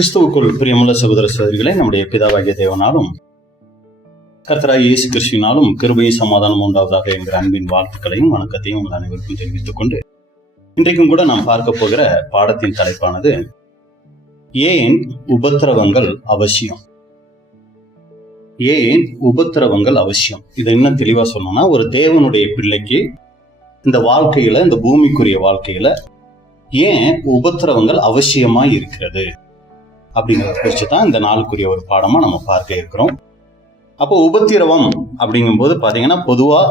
கிறிஸ்துவுக்குள் பிரியமுள்ள சகோதர சகோதரிகளை, நம்முடைய பிதாவாகிய தேவனாலும் கர்த்தராகிய இயேசு கிறிஸ்துவினாலும் கிருபையும் சமாதானம் உண்டாவதாக என்கிற அன்பின் வாழ்த்துக்களையும் வணக்கத்தையும் உங்கள் அனைவருக்கும் தெரிவித்துக் கொண்டு இன்றைக்கும் கூட நாம் பார்க்க போகிற பாடத்தின் தலைப்பானது ஏன் உபத்திரவங்கள் அவசியம். ஏன் உபத்திரவங்கள் அவசியம்? இதை இன்னும் தெளிவா சொன்னோம்னா, ஒரு தேவனுடைய பிள்ளைக்கு இந்த வாழ்க்கையில, இந்த பூமிக்குரிய வாழ்க்கையில ஏன் உபத்திரவங்கள் அவசியமா இருக்கிறது அப்படிங்கிறத குறித்து தான் இந்த நாளுக்குரிய ஒரு பாடமா நம்ம பார்க்க இருக்கிறோம். அப்போ உபத்திரவம் அப்படிங்கும்போது பாத்தீங்கன்னா, பொதுவா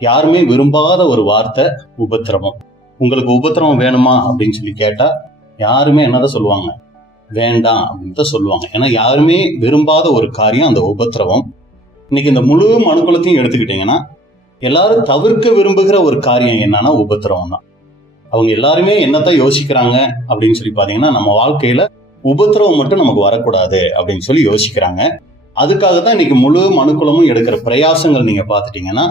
யாருமே விரும்பாத ஒரு வார்த்தை உபத்திரவம். உங்களுக்கு உபத்திரவம் வேணுமா அப்படின்னு சொல்லி கேட்டா யாருமே என்னதான் சொல்லுவாங்க? வேண்டாம் அப்படின்னு தான் சொல்லுவாங்க. ஏன்னா யாருமே விரும்பாத ஒரு காரியம் அந்த உபத்திரவம். இன்னைக்கு இந்த முழு மனுக்குலத்தையும் எடுத்துக்கிட்டீங்கன்னா, எல்லாரும் தவிர்க்க விரும்புகிற ஒரு காரியம் என்னன்னா உபத்திரவம் தான். அவங்க எல்லாருமே என்னத்தான் யோசிக்கிறாங்க அப்படின்னு சொல்லி பாத்தீங்கன்னா, நம்ம வாழ்க்கையில உபத்திரவம் மட்டும் நமக்கு வரக்கூடாது அப்படின்னு சொல்லி யோசிக்கிறாங்க. அதுக்காக தான் இன்னைக்கு முழு மனுக்குலமும் எடுக்கிற பிரயாசங்கள் நீங்க பாத்துட்டீங்கன்னா,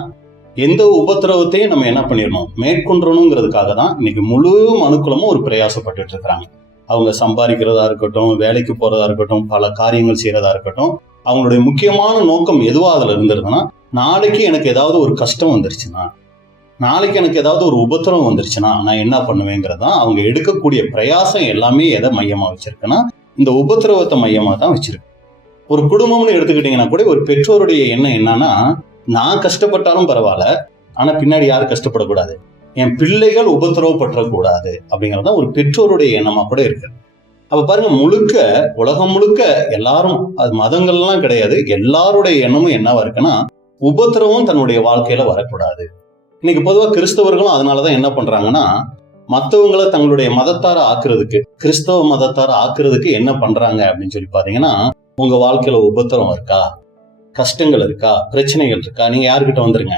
எந்த உபத்திரவத்தையும் நம்ம என்ன பண்ணிடணும், மேற்கொண்டணுங்கிறதுக்காக தான் இன்னைக்கு முழு மனுக்குலமும் ஒரு பிரயாசப்பட்டு இருக்கிறாங்க. அவங்க சம்பாதிக்கிறதா இருக்கட்டும், வேலைக்கு போறதா இருக்கட்டும், பல காரியங்கள் செய்யறதா இருக்கட்டும், அவங்களுடைய முக்கியமான நோக்கம் எதுவா அதுல இருந்திருக்குன்னா, நாளைக்கு எனக்கு ஏதாவது ஒரு கஷ்டம் வந்துருச்சுன்னா, நாளைக்கு எனக்கு ஏதாவது ஒரு உபத்திரவம் வந்துருச்சுன்னா நான் என்ன பண்ணுவேங்கிறதா அவங்க எடுக்கக்கூடிய பிரயாசம் எல்லாமே எதை மையமா வச்சிருக்குன்னா, இந்த உபத்திரவத்தை மையமா தான் வச்சிருக்கு. ஒரு குடும்பம்னு எடுத்துக்கிட்டீங்கன்னா கூட ஒரு பெற்றோருடைய எண்ணம் என்னன்னா, நான் கஷ்டப்பட்டாலும் பரவாயில்ல, ஆனா பின்னாடி யாரும் கஷ்டப்படக்கூடாது, என் பிள்ளைகள் உபத்திரவப்பற்றக்கூடாது அப்படிங்கறத ஒரு பெற்றோருடைய எண்ணமா கூட இருக்கு. அப்ப பாருங்க, முழுக்க உலகம் முழுக்க எல்லாரும், அது மதங்கள்லாம் கிடையாது, எல்லாருடைய எண்ணமும் என்னவா இருக்குன்னா, உபத்திரவம் தன்னுடைய வாழ்க்கையில வரக்கூடாது. இன்னைக்கு பொதுவா கிறிஸ்தவர்களும் அதனாலதான் என்ன பண்றாங்கன்னா, மற்றவங்களை தங்களுடைய மதத்தார ஆக்குறதுக்கு, கிறிஸ்தவ மதத்தார ஆக்குறதுக்கு என்ன பண்றாங்க அப்படின்னு சொல்லி பாத்தீங்கன்னா, உங்க வாழ்க்கையில உபத்திரம் இருக்கா, கஷ்டங்கள் இருக்கா, பிரச்சனைகள் இருக்கா, நீங்க யாருக்கிட்ட வந்துருங்க,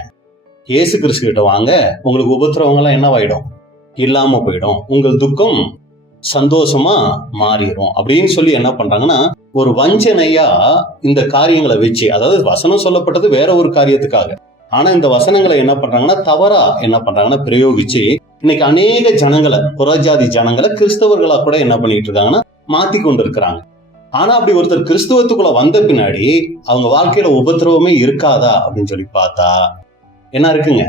இயேசு கிறிஸ்து கிட்ட வாங்க, உங்களுக்கு உபத்திரவங்கள்லாம் என்னவாயிடும், இல்லாம போயிடும், உங்கள் துக்கம் சந்தோஷமா மாறிடும் அப்படின்னு சொல்லி என்ன பண்றாங்கன்னா, ஒரு வஞ்சனையா இந்த காரியங்களை வச்சு, அதாவது வசனம் சொல்லப்பட்டது வேற ஒரு காரியத்துக்காக, ஆனா இந்த வசனங்களை என்ன பண்றாங்கன்னா தவறா என்ன பண்றாங்கன்னா பிரயோகிச்சு இன்னைக்கு அநேக ஜனங்களை, புறஜாதி ஜனங்களை கிறிஸ்தவர்களா கூட என்ன பண்ணிட்டு இருக்காங்கன்னா மாத்தி கொண்டு இருக்கிறாங்க. ஆனா அப்படி ஒருத்தர் கிறிஸ்தவத்துக்குள்ள வந்த பின்னாடி அவங்க வாழ்க்கையில உபத்திரவமே இருக்காதா அப்படின்னு சொல்லி பார்த்தா என்ன இருக்குங்க,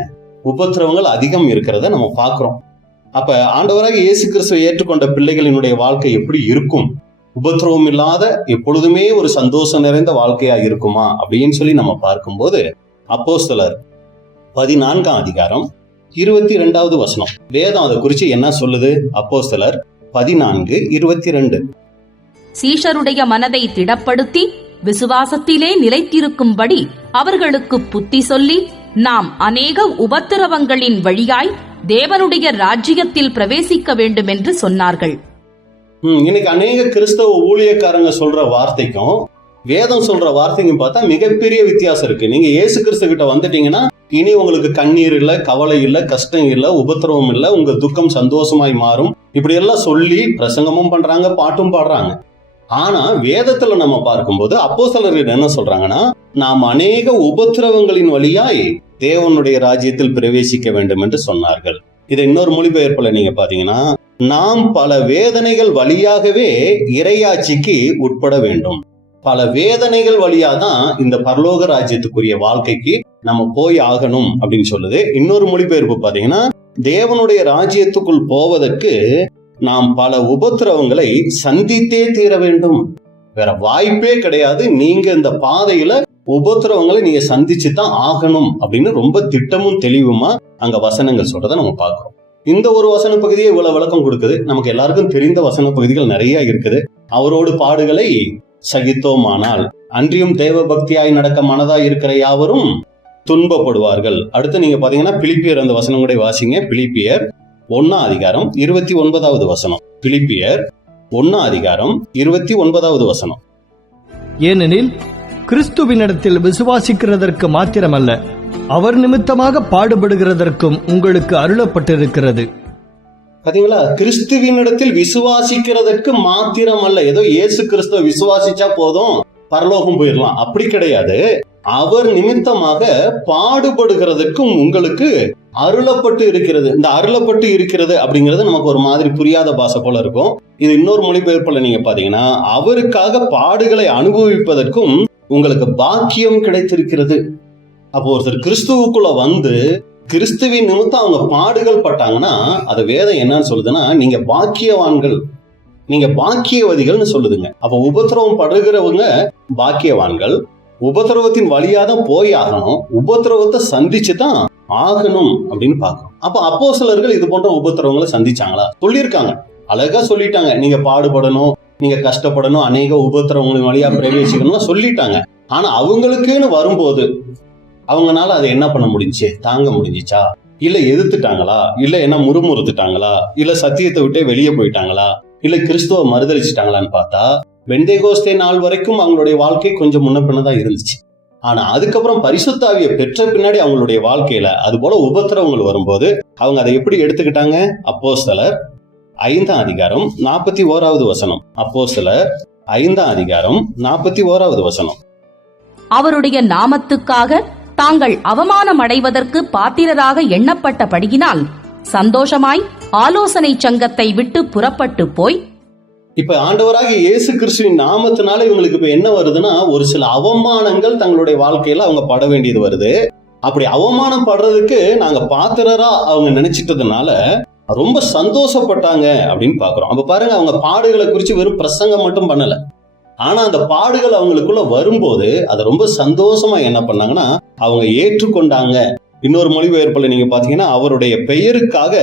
உபத்திரவங்கள் அதிகம் இருக்கிறத நம்ம பாக்குறோம். அப்ப ஆண்டவராக இயேசு கிறிஸ்துவை ஏற்றுக்கொண்ட பிள்ளைகளினுடைய வாழ்க்கை எப்படி இருக்கும்? உபத்திரவம் இல்லாத எப்பொழுதுமே ஒரு சந்தோஷம் நிறைந்த வாழ்க்கையா இருக்குமா அப்படின்னு சொல்லி நம்ம பார்க்கும்போது, அப்போஸ்தலர் 14ஆம் அதிகாரம் 22வது வசனம், வேதம் அதை குறிச்சு என்ன சொல்லுது? அப்போஸ்தலர் 14:22, சீஷருடைய மனதை திடப்படுத்தி விசுவாசத்திலே நிலைத்திருக்கும்படி அவர்களுக்கு புத்தி சொல்லி, நாம் அநேக உபத்திரவங்களின் வழியாய் தேவனுடைய ராஜ்யத்தில் பிரவேசிக்க வேண்டும் என்று சொன்னார்கள். இன்னைக்கு அநேக கிறிஸ்தவ ஊழியக்காரங்க சொல்ற வார்த்தைக்கும் வேதம் சொல்ற வார்த்தைக்கும் பார்த்தா மிகப்பெரிய வித்தியாசம் இருக்கு. நீங்க இயேசு கிறிஸ்து கிட்ட வந்துட்டீங்கன்னா இனி உங்களுக்கு கண்ணீர் இல்ல, கவலை இல்ல, கஷ்டம் இல்ல, உபத்திரவம் இல்ல, உங்க துக்கம் சந்தோஷமாய் மாறும், இப்படி எல்லாம் சொல்லி பிரசங்கமும் பண்றாங்க, பாட்டும் பாடுறாங்க. ஆனா வேதத்துல நம்ம பார்க்கும்போது அப்போஸ்தலர்கள் என்ன சொல்றாங்கன்னா, நாம் அநேக உபத்திரவங்களின் வழியாய் தேவனுடைய ராஜ்யத்தில் பிரவேசிக்க வேண்டும் என்று சொன்னார்கள். இதை இன்னொரு மொழிபெயர்ப்புல நீங்க பாத்தீங்கன்னா, நாம் பல வேதனைகள் வழியாகவே இறையாட்சிக்கு உட்பட வேண்டும். பல வேதனைகள் வழியா தான் இந்த பரலோக ராஜ்யத்துக்குரிய வாழ்க்கைக்கு நம்ம போய் ஆகணும் அப்படின்னு சொல்லுது. இன்னொரு மொழிபெயர்ப்பு பாத்தீங்கன்னா, தேவனுடைய ராஜ்யத்துக்குள் போவதற்கு நாம் பல உபத்திரவங்களை சந்தித்தே தீர வேண்டும், வேற வாய்ப்பே கிடையாது, நீங்க இந்த பாதையில உபத்திரவங்களை நீங்க சந்திச்சு தான் ஆகணும் அப்படின்னு ரொம்ப திட்டமும் தெளிவுமா அங்க வசனங்கள் சொல்றதை நம்ம பார்க்கிறோம். இந்த ஒரு வசன பகுதியை இவ்வளவு விளக்கம் கொடுக்குது. நமக்கு எல்லாருக்கும் தெரிந்த வசன பகுதிகள் நிறைய இருக்குது. அவரோடு பாடுகளை சகித்தோமானால் அன்றியும் தேவ பக்தியாய் நடக்க மனதாய் இருக்கிற யாவரும் துன்பப்படுவார்கள். அடுத்து நீங்க பாத்தீங்கன்னா பிலிப்பியர் அந்த வசனம் கூட வாசிங்க. பிலிப்பியர் 1ஆம் அதிகாரம் 29வது வசனம். பிலிப்பியர் 1ஆம் அதிகாரம் 29வது வசனம். ஏனெனில் கிறிஸ்துவினிடத்தில் விசுவாசிக்கிறதற்கு மாத்திரமல்ல, அவர் நிமித்தமாக பாடுபடுகிறதற்கும் உங்களுக்கு அருளப்பட்டிருக்கிறது. பாத்தீங்களா, கிறிஸ்துவினிடத்தில் விசுவாசிக்கிறதற்கு மாத்திரம் அல்ல, ஏதோ இயேசு கிறிஸ்துவ விசுவாசிச்சா போதும் பரலோகம் போயிடலாம், அப்படி கிடையாது. அவர் நிமித்தமாக பாடுபடுகிறதுக்கும் உங்களுக்கு அருளப்பட்டு இருக்கிறது. இந்த அருளப்பட்டு இருக்கிறது அப்படிங்கிறது நமக்கு ஒரு மாதிரி புரியாத பாஷை போல இருக்கும். இது இன்னொரு மொழிபெயர்ப்புல நீங்க பாத்தீங்கன்னா, அவருக்காக பாடுகளை அனுபவிப்பதற்கும் உங்களுக்கு பாக்கியம் கிடைத்திருக்கிறது. அப்போ ஒருத்தர் கிறிஸ்துவுக்குள்ள வந்து கிறிஸ்துவின் நிமித்தம் அவங்க பாடுகள் பட்டாங்கன்னா அது வேதம் என்னன்னு சொல்லுதுன்னா, நீங்க பாக்கியவான்கள், நீங்க பாக்கியவதிகள்னு சொல்லுதுங்க. அப்ப உபத்திரவம் படுகிறவங்க பாக்கியவான்கள். உபத்திரவத்தின் வழியா தான் போய் ஆகணும், உபத்திரவத்தை சந்திச்சு தான் ஆகணும் அப்படின்னு பாக்குறோம். அப்ப அப்போஸ்தலர்கள் இது போன்ற உபத்திரவங்களை சந்திச்சாங்களா? சொல்லியிருக்காங்க, அழகா சொல்லிட்டாங்க. நீங்க பாடுபடணும், நீங்க கஷ்டப்படணும், அநேக உபத்திரவங்களின் வழியா பிரவேசிக்கணும்னு சொல்லிட்டாங்க. ஆனா அவங்களுக்குன்னு வரும்போது அவங்கனால அதை என்ன பண்ண முடிஞ்சுச்சு? தாங்க முடிஞ்சிச்சா? இல்ல எதிர்த்துட்டாங்களா? இல்ல என்ன முறுமுறுத்துட்டாங்களா? இல்ல சத்தியத்தை விட்டே வெளியே போயிட்டாங்களா? இல்ல கிறிஸ்துவ மறுதளிச்சுட்டாங்களான்னு பார்த்தா பெந்தேகோஸ்தே நாள் வரைக்கும் அவங்களுடைய வாழ்க்கை கொஞ்சம் முன்ன பின்னதான் இருந்துச்சு. ஆனா அதுக்கப்புறம் பரிசுத்த ஆவியை பெற்ற பின்னாடி அவங்களுடைய வாழ்க்கையில அது போல உபத்திரவங்கள் வரும்போது அவங்க அதை எப்படி எடுத்துக்கிட்டாங்க? அப்போஸ்தலர் 5ஆம் அதிகாரம் 41வது வசனம். அப்போஸ்தலர் 5ஆம் அதிகாரம் 41வது வசனம். அவருடைய நாமத்துக்காக தாங்கள் அவமானம் அடைவதற்கு பாத்திரராக எண்ணப்பட்டபடியினால் சந்தோஷமாய் ஆலோசனை சங்கத்தை விட்டு புறப்பட்டு போய், இப்ப ஆண்டவராக இயேசு கிறிஸ்துவின் நாமத்தினால இவங்களுக்கு இப்ப என்ன வருதுன்னா, ஒரு சில அவமானங்கள் தங்களுடைய வாழ்க்கையில அவங்க பட வேண்டியது வருது. அப்படி அவமானம் படுறதுக்கு நாங்க பாத்திரரா அவங்க நினைச்சிட்டதுனால ரொம்ப சந்தோஷப்பட்டாங்க அப்படின்னு பாக்குறோம். அப்ப பாருங்க, அவங்க பாடுகளை குறிச்சு வெறும் பிரசங்கம் மட்டும் பண்ணல. ஆனா அந்த பாடுகள் அவங்களுக்குள்ள வரும்போது அதை ரொம்ப சந்தோஷமா என்ன பண்ணாங்கன்னா அவங்க ஏற்றுக்கொண்டாங்க. இன்னொரு மொழிபெயர்ப்புல நீங்க பாத்தீங்கன்னா, அவருடைய பெயருக்காக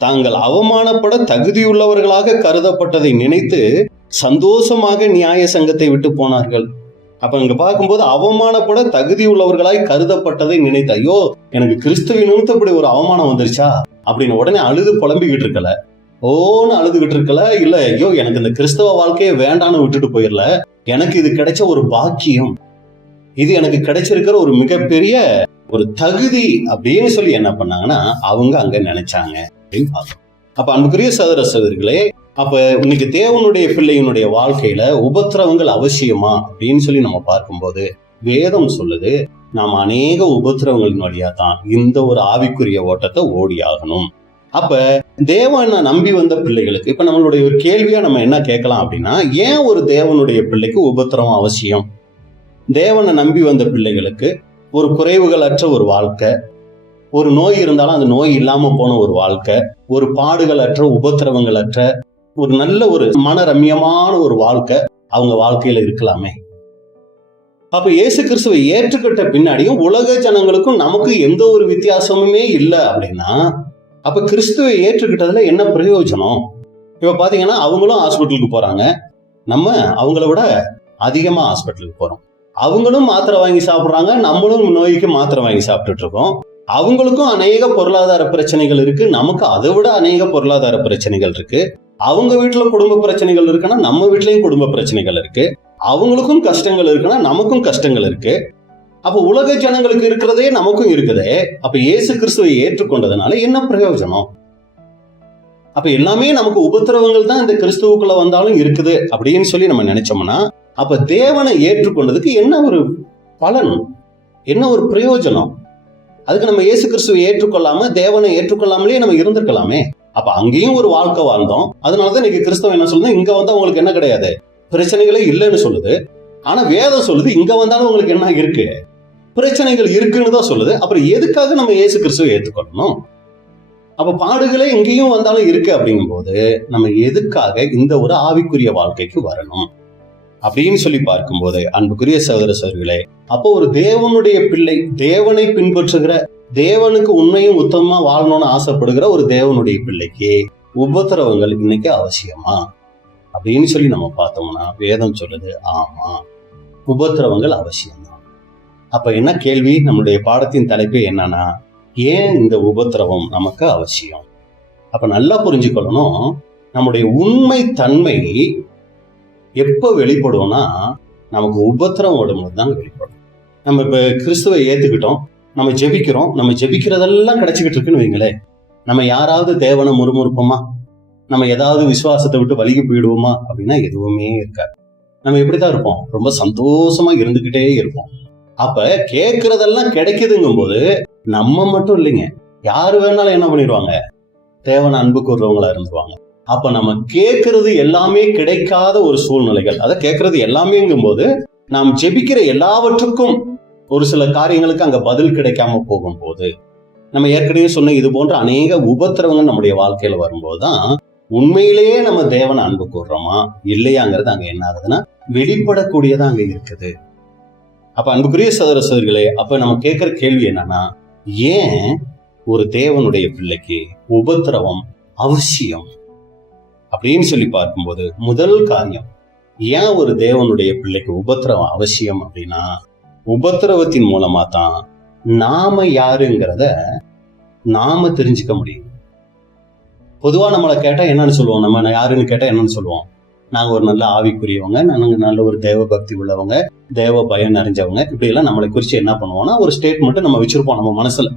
தாங்கள் அவமானப்பட தகுதியுள்ளவர்களாக கருதப்பட்டதை நினைத்து சந்தோஷமாக நியாய சங்கத்தை விட்டு போனார்கள். அப்ப இங்க பார்க்கும்போது அவமானப்பட தகுதியுள்ளவர்களாய் கருதப்பட்டதை நினைத்து, ஐயோ எனக்கு கிறிஸ்துவின் நிமித்தம் இப்படி ஒரு அவமானம் வந்துருச்சா அப்படின்னு உடனே அழுது புலம்பிக்கிட்டு இருக்கல, ஓன்னு அழுதுகிட்டு இருக்கல. இல்ல ஐயோ எனக்கு இந்த கிறிஸ்தவ வாழ்க்கையை வேண்டான்னு விட்டுட்டு போயிடல, எனக்கு இது கிடைச்ச ஒரு பாக்கியம், இது எனக்கு கிடைச்சிருக்கிற ஒரு மிகப்பெரிய ஒரு தகுதி அப்படின்னு சொல்லி என்ன பண்ணாங்கன்னா அவங்க அங்க நினைச்சாங்க அப்படின்னு பார்த்தோம். அப்ப அன்புக்குரிய சகோதர சகோதரிகளே, அப்ப இன்னைக்கு தேவனுடைய பிள்ளையினுடைய வாழ்க்கையில உபத்திரவங்கள் அவசியமா அப்படின்னு சொல்லி நம்ம பார்க்கும்போது வேதம் சொல்லுது, நாம் அநேக உபத்திரவங்களின் வழியா தான் இந்த ஒரு ஆவிக்குரிய ஓட்டத்தை ஓடி ஆகணும். அப்ப தேவனை நம்பி வந்த பிள்ளைகளுக்கு இப்ப நம்மளுடைய ஒரு கேள்வியா நம்ம என்ன கேட்கலாம் அப்படின்னா, ஏன் ஒரு தேவனுடைய பிள்ளைக்கு உபத்திரவம் அவசியம்? தேவனை நம்பி வந்த பிள்ளைகளுக்கு ஒரு குறைவுகள் அற்ற ஒரு வாழ்க்கை, ஒரு நோய் இருந்தாலும் அந்த நோய் இல்லாம போன ஒரு வாழ்க்கை, ஒரு பாடுகள் அற்ற உபத்திரவங்கள் அற்ற ஒரு நல்ல ஒரு மனரம்யமான ஒரு வாழ்க்கை அவங்க வாழ்க்கையில இருக்கலாமே. அப்ப இயேசு கிறிஸ்துவை ஏற்றுக்கிட்ட பின்னாடியும் உலக ஜனங்களுக்கும் நமக்கு எந்த ஒரு வித்தியாசமுமே இல்லை அப்படின்னா அப்ப கிறிஸ்துவை ஏற்றுக்கிட்டதுல என்ன பிரயோஜனம்? இப்ப பாத்தீங்கன்னா அவங்களும் ஹாஸ்பிட்டலுக்கு போறாங்க, நம்ம அவங்கள விட அதிகமா ஹாஸ்பிட்டலுக்கு போறோம். அவங்களும் மாத்திரை வாங்கி சாப்பிடுறாங்க, நம்மளும் நோய்க்கு மாத்திரை வாங்கி சாப்பிட்டுட்டு இருக்கோம். அவங்களுக்கும் அநேக பொருளாதார பிரச்சனைகள் இருக்கு, நமக்கு அதை விட அநேக பொருளாதார பிரச்சனைகள் இருக்கு. அவங்க வீட்டுல குடும்ப பிரச்சனைகள் இருக்குன்னா நம்ம வீட்லயும் குடும்ப பிரச்சனைகள் இருக்கு. அவங்களுக்கும் கஷ்டங்கள் இருக்குன்னா நமக்கும் கஷ்டங்கள் இருக்கு. அப்ப உலக ஜனங்களுக்கு இருக்கிறதே நமக்கும் இருக்குதே. அப்ப இயேசு கிறிஸ்துவை ஏற்றுக்கொண்டதுனால என்ன பிரயோஜனம்? அப்ப எல்லாமே நமக்கு உபத்திரவங்கள் தான் இந்த கிறிஸ்துவுக்குள்ள வந்தாலும் இருக்குது அப்படின்னு சொல்லி நம்ம நினைச்சோம்னா அப்ப தேவனை ஏற்றுக்கொண்டதுக்கு என்ன ஒரு பலன், என்ன ஒரு பிரயோஜனம்? அதுக்கு நம்ம இயேசு கிறிஸ்துவை ஏற்றுக்கொள்ளாம தேவனை ஏற்றுக்கொள்ளாமலே நம்ம இருந்திருக்கலாமே. அப்ப அங்கேயும் ஒரு வாழ்க்கை வாழ்ந்தோம். அதனாலதான் இன்னைக்கு கிறிஸ்தவம் என்ன சொல்லுது, இங்க வந்தா உங்களுக்கு என்ன கிடையாது, பிரச்சனைகளே இல்லைன்னு சொல்லுது. ஆனா வேதம் சொல்லுது இங்க வந்தாலும் உங்களுக்கு என்ன இருக்கு, பிரச்சனைகள் இருக்குன்னு தான் சொல்லுது. அப்புறம் எதுக்காக நம்ம இயேசு கிறிஸ்துவை ஏற்றுக்கொள்ளணும்? அப்ப பாடுகளே இங்கேயும் வந்தாலும் இருக்கு அப்படிங்கும் போது நம்ம எதுக்காக இந்த ஒரு ஆவிக்குரிய வாழ்க்கைக்கு வரணும் அப்படின்னு சொல்லி பார்க்கும்போது அன்புக்குரிய சகோதர சகோதரிகளே, அப்போ ஒரு தேவனுடைய பிள்ளை, தேவனை பின்பற்றுகிற, தேவனுக்கு உண்மையும் உத்தமமா வாழணும்னு ஆசைப்படுகிற ஒரு தேவனுடைய பிள்ளைக்கு உபத்திரவங்கள் இன்னைக்கு அவசியமா அப்படின்னு சொல்லி நம்ம பார்த்தோம்னா வேதம் சொல்லுது ஆமா, உபத்திரவங்கள் அவசியம்தான். அப்ப என்ன கேள்வி, நம்மளுடைய பாடத்தின் தலைப்பே என்னன்னா, ஏன் இந்த உபத்திரவம் நமக்கு அவசியம்? அப்ப நல்லா புரிஞ்சுக்கொள்ளணும், நம்முடைய உண்மை தன்மை எப்ப வெளிப்படும்னா நமக்கு உபத்திரவம் வரும்போது தான் வெளிப்படும். நம்ம இப்ப கிறிஸ்துவை ஏத்துக்கிட்டோம், நம்ம ஜெபிக்கிறோம், நம்ம ஜெபிக்கிறதெல்லாம் கிடைச்சிக்கிட்டு இருக்குன்னு வைங்களேன், நம்ம யாராவது தேவனை முறுமுறுப்போமா? நம்ம ஏதாவது விசுவாசத்தை விட்டு வலிக்கு போயிடுவோமா அப்படின்னா எதுவுமே இருக்காது. நம்ம எப்படித்தான் இருப்போம், ரொம்ப சந்தோஷமா இருந்துகிட்டே இருப்போம். அப்ப கேட்கறதெல்லாம் கிடைக்குதுங்கும் போது நம்ம மட்டும் இல்லைங்க, யாரு வேணாலும் என்ன பண்ணிடுவாங்க, தேவனை அன்பு கூறுறவங்களா இருந்துருவாங்க. அப்ப நம்ம கேட்கறது எல்லாமே கிடைக்காத ஒரு சூழ்நிலைகள், அதை கேட்கறது எல்லாமேங்கும் போது நாம் ஜெபிக்கிற எல்லாவற்றுக்கும் ஒரு சில காரியங்களுக்கு அங்க பதில் கிடைக்காம போகும்போது, நம்ம ஏற்கனவே சொன்ன இது போன்ற அநேக உபத்திரவங்கள் நம்முடைய வாழ்க்கையில வரும்போதுதான் உண்மையிலேயே நம்ம தேவனை அன்பு கூறுறோமா இல்லையாங்கிறது அங்க என்ன ஆகுதுன்னா வெளிப்படக்கூடியதா அங்க இருக்குது. அப்ப அன்புக்குரிய சகோதர சகோதரிகளே, அப்ப நம்ம கேட்கிற கேள்வி என்னன்னா, ஏன் ஒரு தேவனுடைய பிள்ளைக்கு உபத்திரவம் அவசியம் அப்படின்னு சொல்லி பார்க்கும்போது, முதல் காரியம், ஏன் ஒரு தேவனுடைய பிள்ளைக்கு உபத்திரவம் அவசியம் அப்படின்னா, உபத்திரவத்தின் மூலமா தான் நாம யாருங்கிறத நாம தெரிஞ்சுக்க முடியும். பொதுவா நம்மளை கேட்டா என்னன்னு சொல்லுவோம், நம்ம யாருன்னு கேட்டா என்னன்னு சொல்லுவோம், நாங்க ஒரு நல்ல ஆவிக்குரியவங்க, நாங்க நல்ல ஒரு தேவ பக்தி உள்ளவங்க, தேவ பயம் நிறைஞ்சவங்க, இப்படி எல்லாம் நம்மளை குறிச்சு என்ன பண்ணுவோம்னா ஒரு ஸ்டேட்மெண்ட் நம்ம வச்சிருப்போம் நம்ம மனசுல.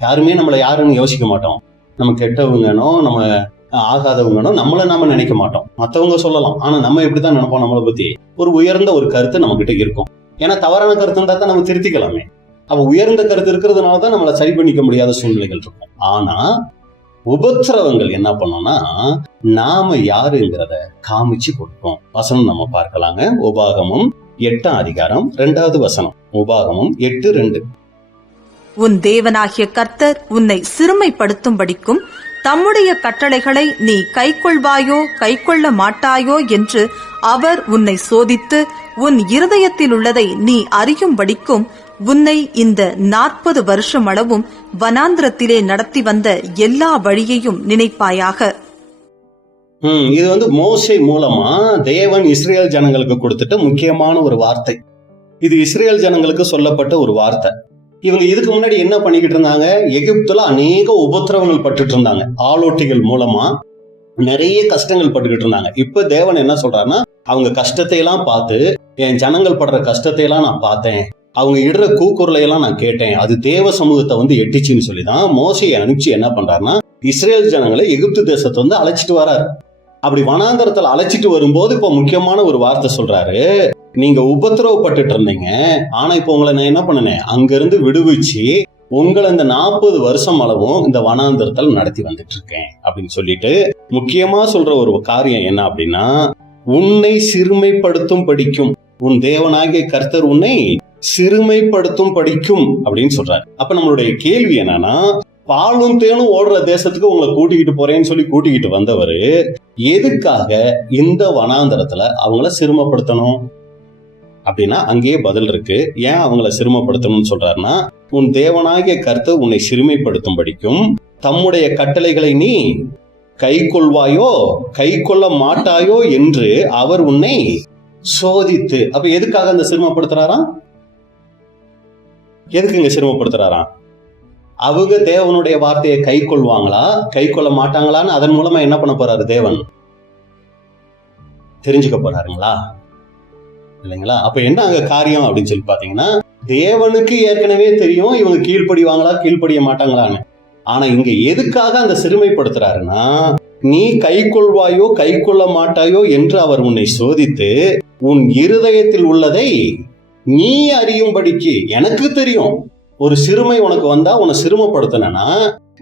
யாருமே நம்மளை யாருன்னு யோசிக்க மாட்டோம். நம்ம கெட்டவங்கனோ நம்ம ஆகாதவங்கனோ நம்மள நாம நினைக்க மாட்டோம். மற்றவங்க சொல்லலாம், ஆனா நம்ம எப்படிதான் நினைப்போம், நம்மளை பத்தி ஒரு உயர்ந்த ஒரு கருத்து நம்ம கிட்ட இருக்கும். ஏன்னா தவறான கருத்து இருந்தா தான் நம்ம திருத்திக்கலாமே. அப்ப உயர்ந்த கருத்து இருக்கிறதுனாலதான் நம்மளை சரி பண்ணிக்க முடியாத சூழ்நிலைகள் இருக்கும். ஆனா உபத்திரவங்கள் என்ன பண்ணோம்னா நாம யாருங்கிறத காமிச்சு கொடுக்கும். வசனம் நம்ம பார்க்கலாங்க. உபாகமம் 8ஆம் அதிகாரம் 2வது வசனம். உபாகமம் 8:2. உன் தேவனாகிய கர்த்தர் உன்னை சிறுமைப்படுத்தும்படிக்கும் தம்முடைய கட்டளைகளை நீ கைக்கொள்வாயோ கைக்கொள்ள மாட்டாயோ என்று அவர் உன்னை சோதித்து உன் இருதயத்தில் உள்ளதை நீ அறியும்படிக்கும் உன்னை இந்த 40 வருஷம் அளவும் வனாந்திரத்திலே நடத்தி வந்த எல்லா வழியையும் நினைப்பாயாக. இது மோசே மூலமா தேவன் இஸ்ரேல் ஜனங்களுக்கு கொடுத்துட்ட முக்கியமான ஒரு வார்த்தை. இது இஸ்ரேல் ஜனங்களுக்கு சொல்லப்பட்ட ஒரு வார்த்தை. இவங்க இதுக்கு முன்னாடி என்ன பண்ணிக்கிட்டு இருந்தாங்க, எகிப்துல அநேக உபத்திரவங்கள் பட்டுட்டு இருந்தாங்க. ஆளோட்டிகள் மூலமா நிறைய கஷ்டங்கள் பட்டுக்கிட்டு இருந்தாங்க. இப்ப தேவன் என்ன சொல்றாருன்னா, அவங்க கஷ்டத்தை எல்லாம் பார்த்து, என் ஜனங்கள் படுற கஷ்டத்தை எல்லாம் நான் பார்த்தேன், அவங்க இடுற கூக்குரலை எல்லாம் நான் கேட்டேன், அது தேவ சமூகத்தை எட்டிச்சுன்னு சொல்லிதான் மோசையை அனுப்பிச்சு என்ன பண்றாருன்னா இஸ்ரேல் ஜனங்களை எகிப்து தேசத்தை அழைச்சிட்டு வராரு. அப்படி வனாந்தரத்துல அழைச்சிட்டு வரும்போது இப்ப முக்கியமான ஒரு வார்த்தை சொல்றாரு, நீங்க உபத்திரவப்பட்டுட்டு இருந்தீங்க, ஆனா இப்ப உங்களை நான் என்ன பண்ணனேன், அங்க இருந்து விடுவிச்சு உங்களை இந்த 40 வருஷம் அளவும் இந்த வனாந்தரத்தில் நடத்தி வந்துட்டு இருக்கேன் அப்படின்னு சொல்லிட்டு முக்கியமா சொல்ற ஒரு காரியம் என்ன அப்படின்னா, உன்னை சிறுமைப்படுத்தும் படிக்கும், உன் தேவனாகிய கர்த்தர் உன்னை சிறுமைப்படுத்தும் படிக்கும் அப்படின்னு சொல்றாரு. அப்ப நம்மளுடைய கேள்வி என்னன்னா, பாலும் தேனும் ஓடுற தேசத்துக்கு உங்களை கூட்டிக்கிட்டு போறேன்னு சொல்லி கூட்டிக்கிட்டு வந்தவர் எதுக்காக இந்த வனாந்தரத்துல அவங்கள சிறுமப்படுத்தணும் அப்படின்னா அங்கேயே பதில் இருக்கு. ஏன் அவங்கள சிறுமப்படுத்தணும்னு சொல்றாருன்னா, உன் தேவனாகிய கர்த்தர் உன்னை சிறுமைப்படுத்தும் படிக்கும் தம்முடைய கட்டளைகளை நீ கை கொள்வாயோ கை கொள்ள மாட்டாயோ என்று அவர் உன்னை சோதித்து. அப்ப எதுக்காக அந்த சிறுமப்படுத்துறாராம், எதுக்குங்க சிறுமப்படுத்துறாராம்? அவங்க தேவனுடைய வார்த்தையை கை கொள்வாங்களா கை கொள்ள மாட்டாங்களான்னு அதன் மூலமா என்ன பண்ண போறாரு தேவன் தெரிஞ்சுக்க போறாருங்களா இல்லைங்களா? அப்ப என்ன அங்க காரியம் அப்படின்னு சொல்லி பாத்தீங்கன்னா, தேவனுக்கு ஏற்கனவே தெரியும் இவங்க கீழ்ப்படிவாங்களா கீழ்ப்படிய மாட்டாங்களான்னு. ஆனா இங்க எதுக்காக அந்த சிறுமைப்படுத்துறாருன்னா, நீ கை கொள்வாயோ கை கொள்ள மாட்டாயோ என்று அவர் உன்னை சோதித்து உன் இருதயத்தில் உள்ளதை நீ அறியும்படிக்கு. எனக்கு தெரியும் ஒரு சிறுமை உனக்கு வந்தா உன்னை சிறுமப்படுத்தினா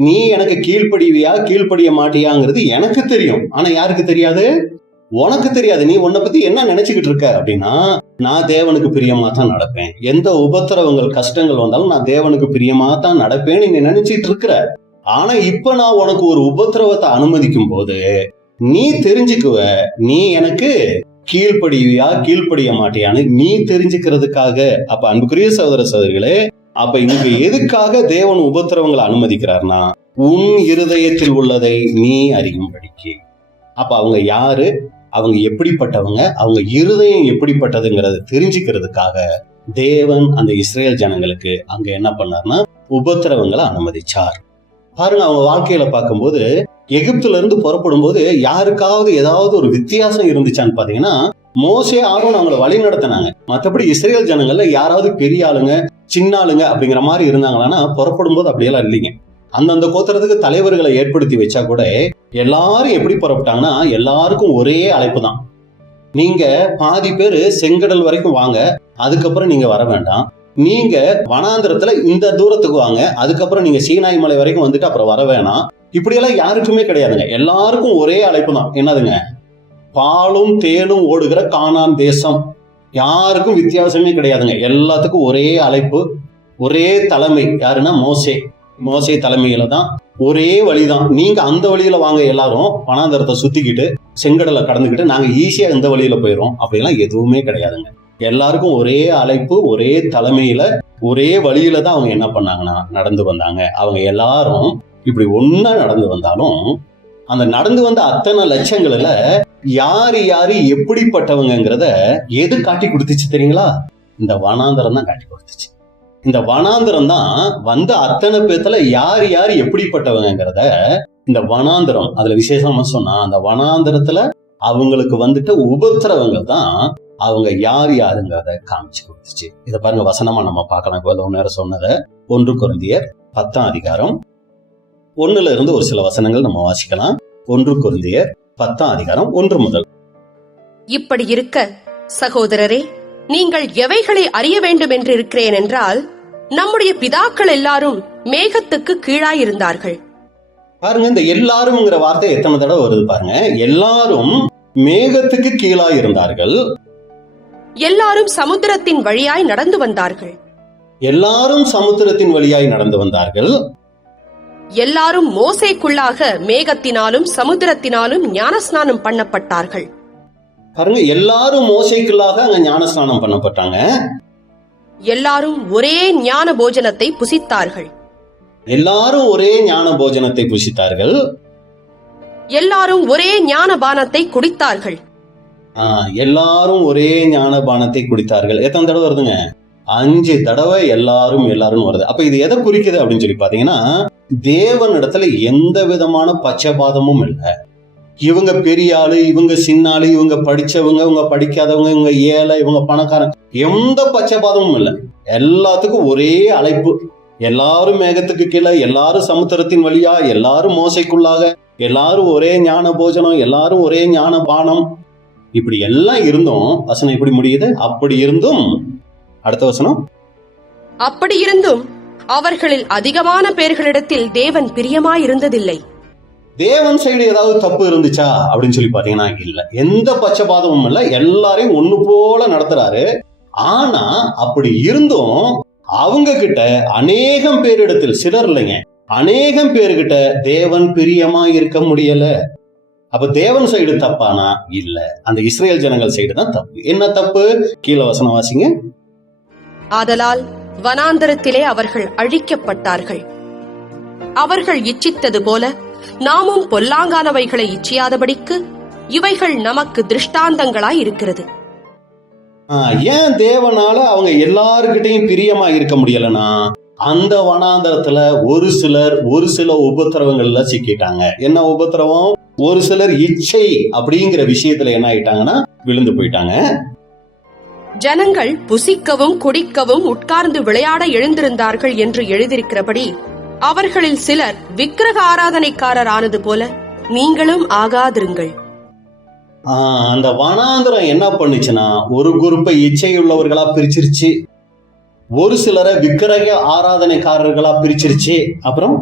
நீ எனக்கு கீழ்ப்படிவியா கீழ்ப்படிய மாட்டியாங்கிறது எனக்கு தெரியும். ஆனா யாருக்கு தெரியாது? உனக்கு தெரியாது. நீ உன்னை பத்தி என்ன நினைச்சுக்கிட்டு இருக்க அப்படின்னா, நான் தேவனுக்கு பிரியமா தான் நடப்பேன், எந்த உபத்திரவங்கள் கஷ்டங்கள் வந்தாலும் நான் தேவனுக்கு பிரியமா தான் நடப்பேன்னு நீ நினைச்சிட்டு இருக்கிற. ஆனா இப்ப நான் உனக்கு ஒரு உபத்திரவத்தை அனுமதிக்கும் போது நீ தெரிஞ்சுக்குவ, நீ எனக்கு கீழ்ப்படிவியா கீழ்ப்படிய மாட்டியான்னு நீ தெரிஞ்சுக்கிறதுக்காக. அப்ப அன்புக்குரிய சகோதர சகோதரிகளே, அப்ப இங்க எதுக்காக தேவன் உபத்திரவங்களை அனுமதிக்கிறார்னா, உன் இருதயத்தில் உள்ளதை நீ அறியும்படிக்கு. அப்ப அவங்க யாரு, அவங்க எப்படிப்பட்டவங்க, அவங்க இருதயம் எப்படிப்பட்டதுங்கிறத தெரிஞ்சுக்கிறதுக்காக தேவன் அந்த இஸ்ரேல் ஜனங்களுக்கு அங்க என்ன பண்ணார்னா உபத்திரவங்களை அனுமதிச்சார். பாருங்க, அவங்க வாழ்க்கையில பார்க்கும்போது எகிப்துல இருந்து புறப்படும் போது யாருக்காவது ஏதாவது ஒரு வித்தியாசம் இருந்துச்சான்னு பாத்தீங்கன்னா, மோசே ஆரோன் அவங்களை வழி நடத்தினாங்க. மற்றபடி இஸ்ரேல் ஜனங்கள்ல யாராவது பெரிய ஆளுங்க சின்ன ஆளுங்க அப்படிங்கிற மாதிரி இருந்தாங்களான்னா புறப்படும் போது அப்படியெல்லாம் இல்லைங்க. அந்தந்த கோத்திரத்துக்கு தலைவர்களை ஏற்படுத்தி வச்சா கூட எல்லாரும் எப்படி புறப்பட்டாங்கன்னா எல்லாருக்கும் ஒரே அழைப்பு தான், நீங்க பாதி பேரு செங்கடல் வரைக்கும் வாங்க, அதுக்கப்புறம் நீங்க வர வேண்டாம், நீங்க வனாந்திரத்துல இந்த தூரத்துக்கு வாங்க, அதுக்கப்புறம் நீங்க சீனாய் மலை வரைக்கும் வந்துட்டு அப்புறம் வர வேணாம். இப்படியெல்லாம் யாருக்குமே கிடையாதுங்க. எல்லாருக்கும் ஒரே அழைப்பு தான். என்னதுங்க? பாலும் தேனும் ஓடுகிற கானான் தேசம். யாருக்கும் வித்தியாசமே கிடையாதுங்க. எல்லாத்துக்கும் ஒரே அழைப்பு, ஒரே தலைமை. யாருன்னா மோசே தலைமையில தான், ஒரே வழிதான். நீங்க அந்த வழியில வாங்க, எல்லாரும் வனாந்தரத்தை சுத்திக்கிட்டு செங்கடலை கடந்துக்கிட்டு நாங்க ஈஸியா இந்த வழியில போயிடும், அப்படிலாம் எதுவுமே கிடையாதுங்க. எல்லாருக்கும் ஒரே அழைப்பு, ஒரே தலைமையில, ஒரே வழியில தான் அவங்க என்ன பண்ணாங்கன்னா நடந்து வந்தாங்க. அவங்க எல்லாரும் இப்படி ஒன்னா நடந்து வந்தாலும் அந்த நடந்து வந்த அத்தனை லட்சங்கள்ல யாரு எப்படிப்பட்டவங்கிறத எது காட்டி கொடுத்துச்சு தெரியுங்களா? இந்த வனாந்தரம் தான் காட்டி கொடுத்துச்சு. இந்த வனாந்தரம் தான் வந்த அத்தனை பேத்துல யார் எப்படிப்பட்டவங்கிறத இந்த வனாந்தரம், அதுல விசேஷமா சொன்னா அந்த வனாந்தரத்துல அவங்களுக்கு வந்துட்டு உபத்திரவங்கள் தான் அவங்க யாருங்கிறத காமிச்சு கொடுத்துச்சு. இதை பாருங்க, வசனமா நம்ம பார்க்கலாம். இப்போ நேரம் சொன்னதை 1 கொரிந்தியர் 10ஆம் அதிகாரம் 1ல இருந்து ஒரு சில வசனங்கள் நம்ம வாசிக்கலாம். 1 கொரிந்தியர் 10ஆம் அதிகாரம் 1 முதல். இப்படி இருக்க சகோதரரே, நீங்கள் எவைகளை அறிய வேண்டும் என்று இருக்கிறேன் என்றால், நம்முடைய பிதாக்கள் எல்லாரும் மேகத்துக்கு கீழாயிருந்தார்கள். பாருங்க, இந்த எல்லாரும்ங்கிற வார்த்தை எத்தனை தடவை வருது பாருங்க. எல்லாரும் மேகத்துக்கு கீழாயிருந்தார்கள். எல்லாரும் சமுத்திரத்தின் வழியாய் நடந்து வந்தார்கள். எல்லாரும் சமுத்திரத்தின் வழியாய் நடந்து வந்தார்கள். எல்லாரும் மோசேக்குள்ளாக மேகத்தினாலும் சமுத்திரத்தினாலும் ஞானஸ்நானம் பண்ணப்பட்டார்கள். பாருங்க, எல்லாரும் மோசேக்குள்ளாக அங்க ஞானஸ்நானம் பண்ணப்பட்டாங்க. எல்லாரும் ஒரே ஞான போஜனத்தை புசித்தார்கள். எல்லாரும் ஒரே ஞான போஜனத்தை புசித்தார்கள். எல்லாரும் ஒரே ஞான பானத்தை குடித்தார்கள். எல்லாரும் ஒரே ஞான பானத்தை குடித்தார்கள். எத்தனை தடவை வருதுங்க? 5 தடவை எல்லாரும் வருது. அப்ப இது எதை குறிக்குது அப்படின்னு சொல்லி பாத்தீங்கன்னா, தேவனிடத்துல எந்த விதமான பட்சபாதமும் இல்லை. இவங்க பெரிய ஆளு, இவங்க சின்ன ஆளு, இவங்க படிச்சவங்க, இவங்க படிக்காதவங்க, இவங்க ஏழை, இவங்க பணக்காரன், எந்த பட்சபாதமும் இல்லை. எல்லாத்துக்கும் ஒரே அழைப்பு. எல்லாரும் மேகத்துக்கு கீழே, எல்லாரும் சமுத்திரத்தின் வழியா, எல்லாரும் மோசைக்குள்ளாக, எல்லாரும் ஒரே ஞான போஜனம், எல்லாரும் ஒரே ஞான பானம். இப்படி எல்லாம் இருந்தும் வசனம் எப்படி முடியுது? அப்படி இருந்தும், அடுத்த வசனம், அப்படி இருந்தும் அவர்களில் அதிகமான பேர்களிடத்தில் தேவன் பிரியமாயிருந்ததில்லை. தேவன் சைடு ஏதாவது தப்பு இருந்துச்சா அப்படின்னு சொல்லி பாத்தீங்கன்னா இல்ல. எந்த பட்சபாதமும் இல்ல. எல்லாரையும் ஒண்ணு போல நடத்துறாரு. ஆனா அப்படி இருந்தும் அவங்க கிட்ட அநேகம் பேரிடத்தில், சிலர் இல்லைங்க, அநேகம் பேர்கிட்ட தேவன் பிரியமா இருக்க முடியல. அப்ப தேவன் சைடு தப்பானா? இல்ல, அந்த இஸ்ரேல் ஜனங்கள் சைடு தான் தப்பு. என்ன தப்பு? கீழே வசனம் வாசிங்க. ஆதலால் வனாந்தரத்திலே அவர்கள் அழிக்கப்பட்டார்கள். அவர்கள் இச்சித்தது போல நாமும் பொல்லாங்கானவைகளை இச்சியாதபடிக்கு இவைகள் நமக்கு திருஷ்டாந்தங்களாய் இருக்கிறது. ஏன் தேவனால அவங்க எல்லாருக்கிட்டையும் பிரியமா இருக்க முடியலன்னா, அந்த வனாந்தரத்துல ஒரு சில உபத்திரவங்கள்ல சிக்கிட்டாங்க. என்ன உபத்திரவம்? ஒரு சிலர் இச்சை அப்படிங்கிற விஷயத்துல என்ன ஆயிட்டாங்கன்னா விழுந்து போயிட்டாங்க. ஜனங்கள் புசிக்கவும் குடிக்கவும் உட்கார்ந்து விளையாட எழுந்திருந்தார்கள் என்று எழுதியிருக்கிறபடி அவர்களில் சிலர் விக்கிரக ஆராதனைக்காரர் ஆனது போல நீங்களும் ஆகாதிருங்கள். அந்த வனாந்தரம் என்ன பண்ணுச்சுன்னா, ஒரு குரூப்பை இச்சை உள்ளவர்களா பிரிச்சிருச்சு, ஒரு சிலரை விக்கிரக ஆராதனைக்காரர்களா பிரிச்சிருச்சு. அப்புறம்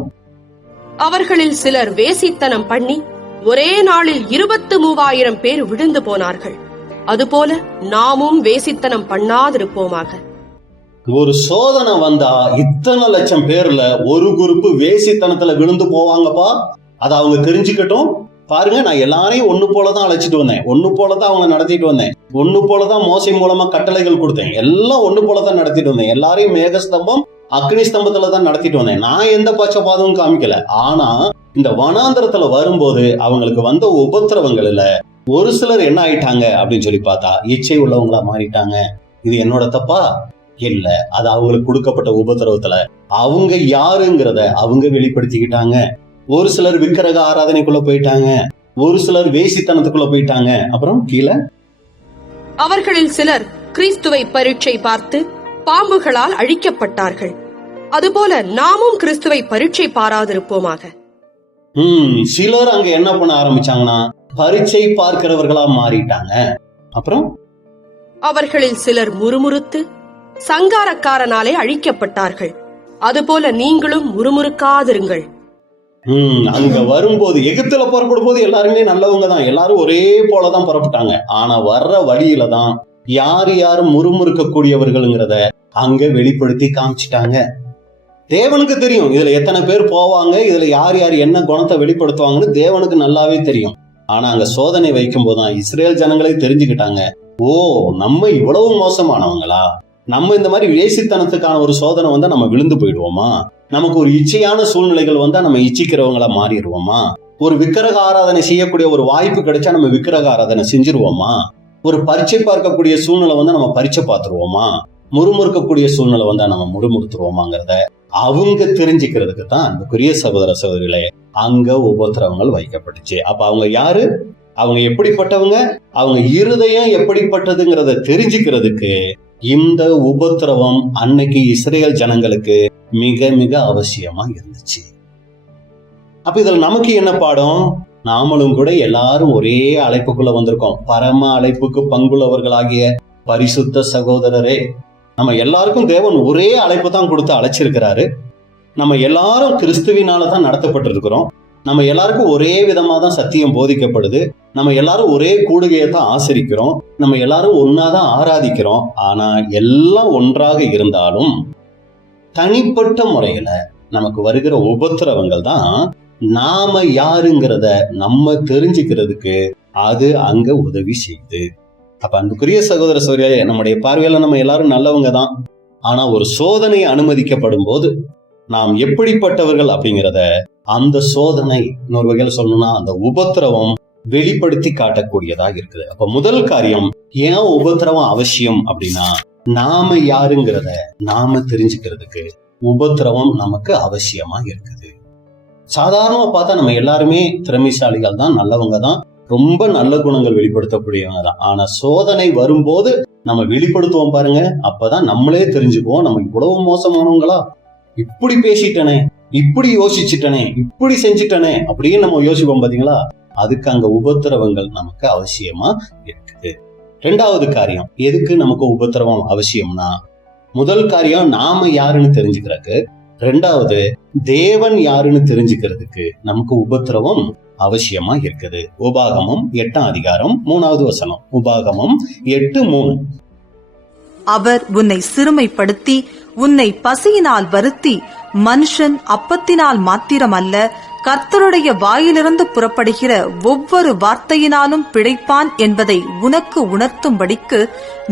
அவர்களில் சிலர் வேசித்தனம் பண்ணி ஒரே நாளில் 23,000 பேர் விழுந்து போனார்கள். அதுபோல நாமும் வேசித்தனம் பண்ணாதிருப்போமாக. ஒரு சோதனை வந்தா இத்தனை லட்சம் பேர்ல ஒரு குரூப் வேசித்தனத்துல விழுந்து போவாங்கப்பா. அதை அவங்க தெரிஞ்சுக்கட்டும். பாருங்க, நான் எல்லாரையும் ஒண்ணு போலதான் அழைச்சிட்டு வந்தேன், ஒண்ணு போலதான் அவங்க நடத்திட்டு வந்தேன், ஒண்ணு போலதான் மோசை மூலமா கட்டளைகள் கொடுத்தேன், எல்லாம் ஒண்ணு போலதான் நடத்திட்டு வந்தேன், எல்லாரையும் மேகஸ்தம்பம் அக்னி ஸ்தம்பத்துலதான் நடத்திட்டு வந்தேன். நான் எந்த பட்சபாதமும் காமிக்கல. ஆனா இந்த வனாந்தரத்துல வரும்போது அவங்களுக்கு வந்த உபத்திரவங்கள்ல ஒரு சிலர் என்ன ஆயிட்டாங்க அப்படின்னு சொல்லி பார்த்தா இச்சை உள்ளவங்களா மாறிட்டாங்க. இது என்னோட தப்பா? இல்ல, அது அவங்களுக்கு கொடுக்கப்பட்ட உபத்திரவத்துல அவங்க யாருங்கிறத அவங்க வெளிப்படுத்திக்கிட்டாங்க. ஒரு சிலர் விக்கிரக ஆராதனைக்குள்ள போயிட்டாங்க, ஒரு சிலர் வேசித்தனத்துக்குள்ள போயிட்டாங்க. அப்புறம் கீழே அவர்களில் சிலர் கிறிஸ்துவை பரீட்சை பார்த்து பாம்புகளால் அழிக்கப்பட்டார்கள். அதுபோல நாமும் கிறிஸ்துவை பரீட்சை பாராதிருப்போமாக. சிலர் அங்க என்ன பண்ண ஆரம்பிச்சாங்கன்னா பரீட்சை பார்க்கிறவர்களா மாறிட்டாங்க. அப்புறம் அவர்களில் சிலர் முறுமுறுத்து சங்காரக்காரனாலே அழிக்கப்பட்டார்கள். அதுபோல நீங்களும் முறுமுறுக்காதிருங்கள். அங்க வரும்போது, எகிப்துல புறப்படும் போது எல்லாருமே நல்லவங்க தான், எல்லாரும் ஒரே போலதான் புறப்பட்டாங்க. ஆனா வர்ற வழியில தான் யார் யாரும் முறுமுறுக்க கூடியவர்கள்ங்கிறத அங்க வெளிப்படுத்தி காமிச்சிட்டாங்க. தேவனுக்கு தெரியும் இதுல எத்தனை பேர் போவாங்க, இதுல யார் யார் என்ன குணத்தை வெளிப்படுத்துவாங்கன்னு தேவனுக்கு நல்லாவே தெரியும். ஆனா அங்க சோதனை வைக்கும் போதுதான் இஸ்ரேல் ஜனங்களே தெரிஞ்சுக்கிட்டாங்க, ஓ நம்ம இவ்வளவு மோசமானவங்களா, நம்ம இந்த மாதிரி வேசித்தனத்துக்கான ஒரு சோதனை வந்தா நம்ம விழுந்து போயிடுவோமா, நமக்கு ஒரு இச்சையான சூழ்நிலைகள் வந்தா நம்ம இச்சிக்கிறவங்களா மாறிடுவோமா, ஒரு விக்கிரக ஆராதனை செய்யக்கூடிய ஒரு வாய்ப்பு கிடைச்சா நம்ம விக்கிரக ஆராதனை செஞ்சிருவோமா, ஒரு பரீட்சை பார்க்கக்கூடிய சூழ்நிலை வந்தா நம்ம பரீட்சை பார்த்துருவோமா, முறுமுறுக்கக்கூடிய சூழ்நிலை வந்தா நம்ம முறுமுறுத்துருவோமாங்கிறத அவங்க தெரிஞ்சுக்கிறதுக்கு தான் அன்புக்குரிய சகோதர சகோதரிகளே அங்க உபத்திரவங்கள் வைக்கப்பட்டுச்சு. அப்ப அவங்க யாரு, அவங்க எப்படிப்பட்டவங்க, அவங்க இருதயம் எப்படிப்பட்டதுங்கிறத தெரிஞ்சுக்கிறதுக்கு இந்த உபத்திரவம் அன்னைக்கு இஸ்ரேல் ஜனங்களுக்கு மிக மிக அவசியமா இருந்துச்சு. அப்ப இதுல நமக்கு என்ன பாடம், நாமளும் கூட எல்லாரும் ஒரே அழைப்புக்குள்ள வந்திருக்கோம். பரம அழைப்புக்கு பங்குள்ளவர்களாகிய பரிசுத்த சகோதரரே, நம்ம எல்லாருக்கும் தேவன் ஒரே அழைப்பு தான் கொடுத்து அழைச்சிருக்கிறாரு. நம்ம எல்லாரும் கிறிஸ்துவினால தான் நடத்தப்பட்டு இருக்கிறோம். நம்ம எல்லாருக்கும் ஒரே விதமா தான் சத்தியம் போதிக்கப்படுது. நம்ம எல்லாரும் ஒரே கூடுகையை தான் ஆசரிக்கிறோம். நம்ம எல்லாரும் ஒன்னாதான் ஆராதிக்கிறோம். ஆனா எல்லாம் ஒன்றாக இருந்தாலும் தனிப்பட்ட முறையில நமக்கு வருகிற உபத்திரவங்கள் தான் நாம யாருங்கிறத நம்ம தெரிஞ்சுக்கிறதுக்கு அது அங்க உதவி செய்யுது. அப்ப அன்புக்குரிய சகோதர சகோதரிகளே, நம்முடைய பார்வையில நம்ம எல்லாரும் நல்லவங்க தான். ஆனா ஒரு சோதனை அனுமதிக்கப்படும் போது நாம் எப்படிப்பட்டவர்கள் அப்படிங்கிறத அந்த சோதனை, இன்னொரு வகையில சொல்லணும்னா அந்த உபத்திரவம் வெளிப்படுத்தி காட்டக்கூடியதாக இருக்குது. அப்ப முதல் காரியம், ஏன் உபத்திரவம் அவசியம் அப்படின்னா நாம யாருங்கிறத நாம தெரிஞ்சுக்கிறதுக்கு உபத்திரவம் நமக்கு அவசியமா இருக்குது. சாதாரணமா பார்த்தா நம்ம எல்லாருமே திறமைசாலிகள் தான், நல்லவங்க தான், ரொம்ப நல்ல குணங்கள் வெளிப்படுத்தக்கூடியவங்க தான். ஆனா சோதனை வரும்போது நம்ம வெளிப்படுத்துவோம் பாருங்க, அப்பதான் நம்மளே தெரிஞ்சுக்குவோம் நம்ம இவ்வளவு மோசமானவங்களா, இப்படி பேசிட்டனே, இப்படி யோசிச்சுட்டனே, இப்படி செஞ்சுட்டனே அப்படின்னு நம்ம யோசிப்போம் பாத்தீங்களா. அதுக்கு அங்க உபத்திரவங்கள் நமக்கு அவசியமா இருக்குது. ரெண்டாவது காரியம், எதுக்கு நமக்கு உபத்திரவம் அவசியம்னா, முதல் காரியம் நாம யாருன்னு தெரிஞ்சுக்கிறதுக்கு, ரெண்டாவது தேவன் யாருன்னு தெரிஞ்சுக்கிறதுக்கு நமக்கு உபத்திரவம் அவசியமா இருக்குது. உபாகமம் 8ஆம் அதிகாரம் 3வது வசனம். உபாகமம் 8:3. அவர் உன்னை சிறுமைப்படுத்தி உன்னை பசியினால் வருத்தி, மனுஷன் அப்பத்தினால் மாத்திரமல்ல கர்த்தருடைய வாயிலிருந்து புறப்படுகிற ஒவ்வொரு வார்த்தையினாலும் பிழைப்பான் என்பதை உனக்கு உணர்த்தும்படிக்கு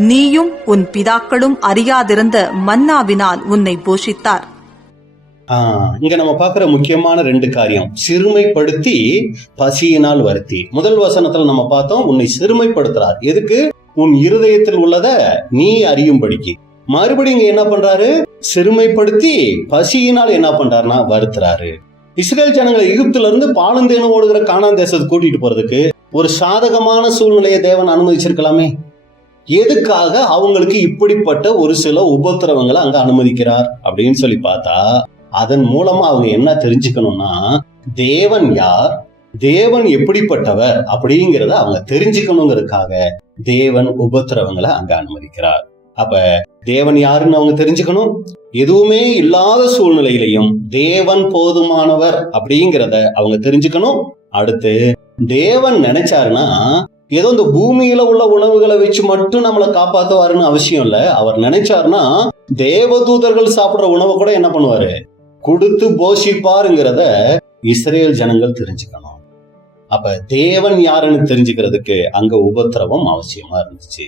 நீயும் உன் பிதாக்களும் அறியாதிருந்த மன்னாவினால் உன்னை போஷித்தார். இங்க நம்ம பாக்குற முக்கியமான 2 காரியம், சிறுமைப்படுத்தி பசியினால் வருத்தி. முதல் வசனத்துல நம்ம பார்த்தோம், உன்னை சிறுமைப்படுத்துறார். எதுக்கு? உன் இருதயத்தில் உள்ளத நீ அறியும்படிக்கு. மறுபடியும் இங்க என்ன பண்றாரு? சிறுமைப்படுத்தி பசியினால் என்ன பண்றாருன்னா வருத்துறாரு. இஸ்ரேல் ஜனங்களை எகிப்துல இருந்து பாலந்தேனும் ஓடுகிற கானான் தேசத்துக்கு கூட்டிட்டு போறதுக்கு ஒரு சாதகமான சூழ்நிலையை தேவன் அனுமதிச்சிருக்கலாமே. எதுக்காக அவங்களுக்கு இப்படிப்பட்ட ஒரு சில உபத்திரவங்களை அங்க அனுமதிக்கிறார் அப்படின்னு சொல்லி பார்த்தா, அதன் மூலமா அவங்க என்ன தெரிஞ்சுக்கணும்னா, தேவன் யார், தேவன் எப்படிப்பட்டவர் அப்படிங்கிறத அவங்க தெரிஞ்சுக்கணுங்கிறதுக்காக தேவன் உபத்திரவங்களை அங்க அனுமதிக்கிறார். அப்ப தேவன் யாருன்னு அவங்க தெரிஞ்சுக்கணும். எதுவுமே இல்லாத சூழ்நிலையிலையும் தேவன் போதுமானவர் அப்படிங்கிறத அவங்க தெரிஞ்சுக்கணும். அடுத்து தேவன் நினைச்சாருன்னா ஏதோ இந்த பூமியில உள்ள உணவுகளை வச்சு மட்டும் நம்மளை காப்பாத்துவாருன்னு அவசியம் இல்ல. அவர் நினைச்சாருன்னா தேவதூதர்கள் சாப்பிடுற உணவை கூட என்ன பண்ணுவாரு? கொடுத்து போஷிப்பாருங்கிறத இஸ்ரேல் ஜனங்கள் தெரிஞ்சுக்கணும். அப்ப தேவன் யாருன்னு தெரிஞ்சுக்கிறதுக்கு அங்க உபத்திரவம் அவசியமா இருந்துச்சு.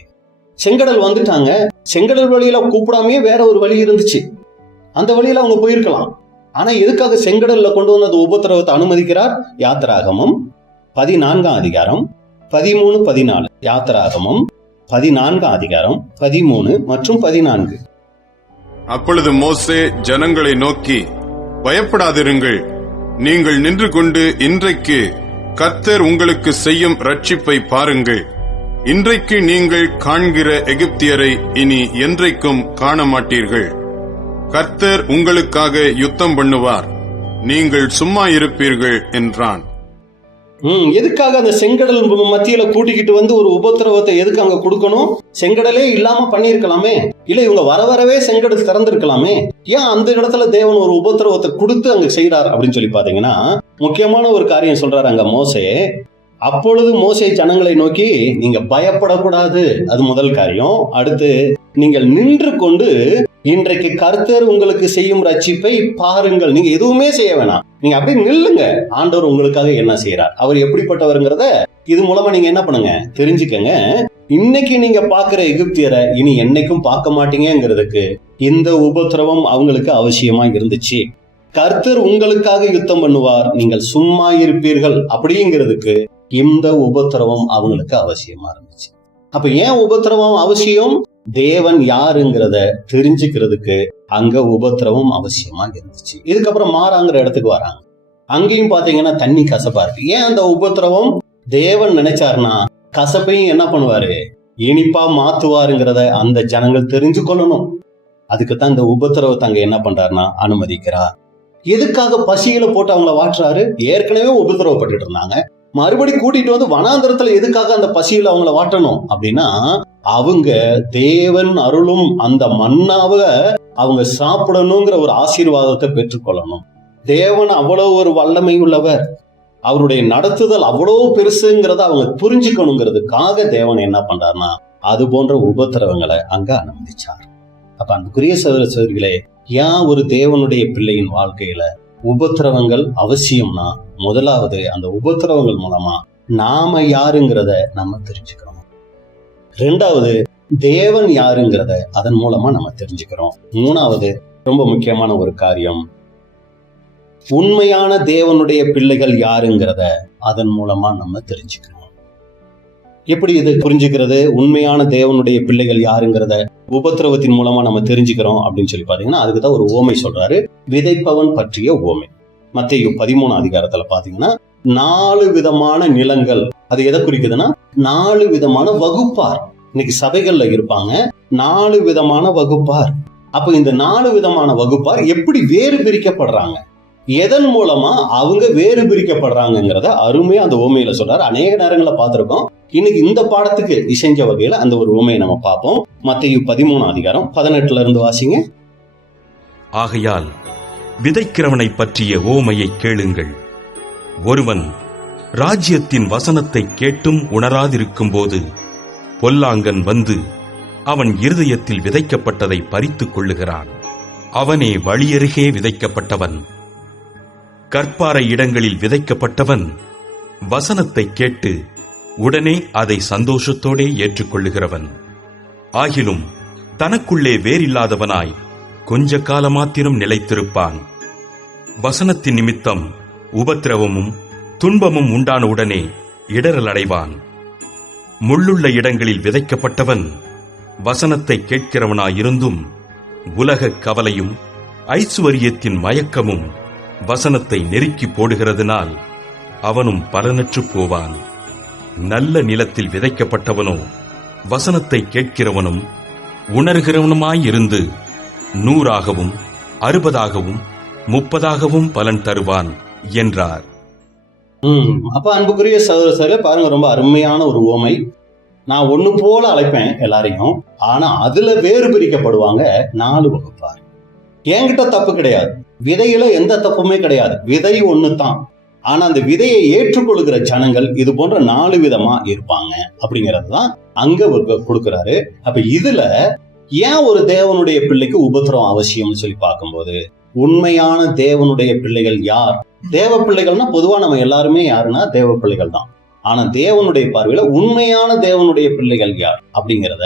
செங்கடல் வந்துட்டாங்க. செங்கடல் வழியில கூப்பிடாமே வேற ஒரு வழி இருந்துச்சு. அந்த வழியில அவங்க போயிருக்கலாம். ஆனா எதுக்காக செங்கடல்ல கொண்டு வந்து அந்த உபத்திரவத்தை அனுமதிக்கிறார்? யாத்திராகமம் 14ஆம் அதிகாரம் 13, 14. யாத்திராகமம் 14ஆம் அதிகாரம் 13 மற்றும் 14. அப்பொழுது மோசே ஜனங்களை நோக்கி, பயப்படாதிருங்கள், நீங்கள் நின்று கொண்டு இன்றைக்கு கர்த்தர் உங்களுக்கு செய்யும் ரட்சிப்பை பாருங்கள். இன்றைக்கு நீங்கள் காண்கிற எகிப்தியரை இனி என்றைக்கும் காண மாட்டீர்கள். கர்த்தர் உங்களுக்காக யுத்தம் பண்ணுவார், நீங்கள் சும்மா இருப்பீர்கள் என்றான். எதுக்காக அந்த செங்கடல் மத்தியில கூட்டிக்கிட்டு வந்து ஒரு உபத்திரவத்தை எதுக்கு அங்க கொடுக்கணும்? செங்கடலே இல்லாம பண்ணிருக்கலாமே, இல்ல இவங்க வர வரவே செங்கடல் திறந்திருக்கலாமே. ஏன் அந்த இடத்துல தேவன் ஒரு உபத்திரவத்தை கொடுத்து அங்க செய்யறாரு அப்படின்னு சொல்லி பாத்தீங்கன்னா, முக்கியமான ஒரு காரியம் சொல்றாரு அங்க மோசே. அப்பொழுது மோசே ஜனங்களை நோக்கி, நீங்க பயப்படக்கூடாது, அது முதல் காரியம். அடுத்து, நீங்கள் நின்று கொண்டு இன்றைக்கு கர்த்தர் உங்களுக்கு செய்யும் ரட்சிப்பை பாருங்கள். நீங்க எதுவுமே செய்ய வேணாம், நீங்க அப்படியே நில்லுங்க. ஆண்டவர் உங்களுக்காக என்ன செய்யறார், அவர் எப்படிப்பட்டவர்ங்கிறத இது மூலமா நீங்க என்ன பண்ணுங்க, தெரிஞ்சுக்கங்க. இன்னைக்கு நீங்க பாக்குற எகிப்தியரை இனி என்னைக்கும் பார்க்க மாட்டீங்கிறதுக்கு இந்த உபத்திரவம் அவங்களுக்கு அவசியமா இருந்துச்சு. கர்த்தர் உங்களுக்காக யுத்தம் பண்ணுவார், நீங்கள் சும்மா இருப்பீர்கள் அப்படிங்கிறதுக்கு இந்த உபத்திரவம் அவங்களுக்கு அவசியமா இருந்துச்சு. அப்ப ஏன் உபத்திரவம் அவசியம்? தேவன் யாருங்கிறத தெரிஞ்சுக்கிறதுக்கு அங்க உபத்திரவம் அவசியமா இருந்துச்சு. இதுக்கப்புறம் மாறாங்கிற இடத்துக்கு வராங்க. அங்கேயும் பாத்தீங்கன்னா தண்ணி கசப்பா இருக்கு. ஏன் அந்த உபத்திரவம்? தேவன் நினைச்சாருன்னா கசப்பையும் என்ன பண்ணுவாரு, இனிப்பா மாத்துவாருங்கிறத அந்த ஜனங்கள் தெரிஞ்சு கொள்ளணும். அதுக்குத்தான் இந்த உபத்திரவத்தை அங்க என்ன பண்றாருன்னா அனுமதிக்கிறார். எதுக்காக பசியில போட்டு அவங்கள வாட்டுறாரு? ஏற்கனவே உபத்திரவப்பட்டு இருந்தாங்க, மறுபடி கூட்டிட்டு வந்து வனாந்தரத்துல எதுக்காக அந்த பசியில அவங்கள வாட்டணும் அப்படின்னா, அவங்க தேவன் அருளும் அந்த மன்னாவை அவங்க சாப்பிடணுங்கிற ஒரு ஆசீர்வாதத்தை பெற்றுக்கொள்ளணும். தேவன் அவ்வளவு ஒரு வல்லமை உள்ளவர், அவருடைய நடத்துதல் அவ்வளவு பெருசுங்கிறத அவங்க புரிஞ்சுக்கணுங்கிறதுக்காக தேவன் என்ன பண்றாருன்னா அது போன்ற உபத்திரவங்களை அங்க அனுமதிச்சார். அப்ப அன்புக்குரிய சகோதர சகோதரிகளே, ஏன் ஒரு தேவனுடைய பிள்ளையின் வாழ்க்கையில உபத்திரவங்கள் அவசியம்னா, முதலாவது அந்த உபத்திரவங்கள் மூலமா நாம யாருங்கிறத நம்ம தெரிஞ்சுக்கிறோம். ரெண்டாவது, தேவன் யாருங்கிறத அதன் மூலமா நம்ம தெரிஞ்சுக்கிறோம். மூணாவது, ரொம்ப முக்கியமான ஒரு காரியம், உண்மையான தேவனுடைய பிள்ளைகள் யாருங்கிறத அதன் மூலமா நம்ம தெரிஞ்சுக்கிறோம். எப்படி இது புரிஞ்சுக்கிறது? உண்மையான தேவனுடைய பிள்ளைகள் யாருங்கிறத உபத்திரவத்தின் மூலமா நம்ம தெரிஞ்சுக்கிறோம் அப்படின்னு சொல்லி பாத்தீங்கன்னா, அதுக்குதான் ஒரு ஓமை சொல்றாரு, விதைப்பவன் பற்றிய ஓமை. மத்தேயு 13 அதிகாரத்துல பாத்தீங்கன்னா 4 விதமான நிலங்கள், அது எதை குறிக்குதுன்னா 4 விதமான வகுப்பார். இன்னைக்கு சபைகள்ல இருப்பாங்க 4 விதமான வகுப்பார். அப்ப இந்த 4 விதமான வகுப்பார் எப்படி வேறு பிரிக்கப்படுறாங்க, எதன் மூலமா அவங்க வேறு பிரிக்கப்படுறாங்கிறத அருமையா அந்த ஓமையில சொல்றாரு. அநேக நேரங்களை பார்த்திருக்கோம். இன்னைக்கு இந்த பாடத்துக்கு இசைஞ்ச வகையில அந்த ஒரு ஓமையை நம்ம பார்ப்போம். மத்தேயு 13 அதிகாரம் 18 இருந்து வாசிங்க. ஆகையால் விதைக்கிறவனை பற்றிய ஓமையை கேளுங்கள். ஒருவன் ராஜ்யத்தின் வசனத்தை கேட்டும் உணராதிருக்கும் போது பொல்லாங்கன் வந்து அவன் இருதயத்தில் விதைக்கப்பட்டதை பறித்துக் கொள்ளுகிறான். அவனே வழியருகே விதைக்கப்பட்டவன். கற்பாறை இடங்களில் விதைக்கப்பட்டவன் வசனத்தை கேட்டு உடனே அதை சந்தோஷத்தோடே ஏற்றுக்கொள்ளுகிறவன். ஆகிலும் தனக்குள்ளே வேறில்லாதவனாய் கொஞ்ச காலமாத்திரம் நிலைத்திருப்பான். வசனத்தின் நிமித்தம் உபத்திரவமும் துன்பமும் உண்டான உடனே இடறல் அடைவான். முள்ளுள்ள இடங்களில் விதைக்கப்பட்டவன் வசனத்தை கேட்கிறவனாயிருந்தும் உலக கவலையும் ஐசுவரியத்தின் மயக்கமும் வசனத்தை நெருக்கி போடுகிறதுனால் அவனும் பலனற்று போவான். நல்ல நிலத்தில் விதைக்கப்பட்டவனோ வசனத்தை கேட்கிறவனும் உணர்கிறவனுமாயிருந்து 100ஆகவும் 60ஆகவும் 30ஆகவும் பலன் தருவான் என்றார். அப்ப அன்புக்குரிய சகோதரரே பாருங்க, ரொம்ப அருமையான ஒரு ஓமை. நான் ஒண்ணு போல அழைப்பேன் எல்லாரையும், ஆனா அதுல வேறு பிரிக்கப்படுவாங்க 4 வகுப்பார். என்கிட்ட தப்பு கிடையாது, விதையில எந்த தப்புமே கிடையாது, விதை ஒண்ணுதான். ஆனா அந்த விதையை ஏற்றுக்கொள்கிற ஜனங்கள் இது போன்ற 4 விதமா இருப்பாங்க அப்படிங்கிறது தான் அங்க கொடுக்கிறாரு. அப்ப இதுல ஏன் ஒரு தேவனுடைய பிள்ளைக்கு உபத்திரம் அவசியம்னு சொல்லி பார்க்கும்போது, உண்மையான தேவனுடைய பிள்ளைகள் யார்? தேவ பிள்ளைகள்னா பொதுவா நம்ம எல்லாருமே யாருன்னா தேவ பிள்ளைகள் தான். ஆனா தேவனுடைய பார்வையில உண்மையான தேவனுடைய பிள்ளைகள் யார் அப்படிங்கிறத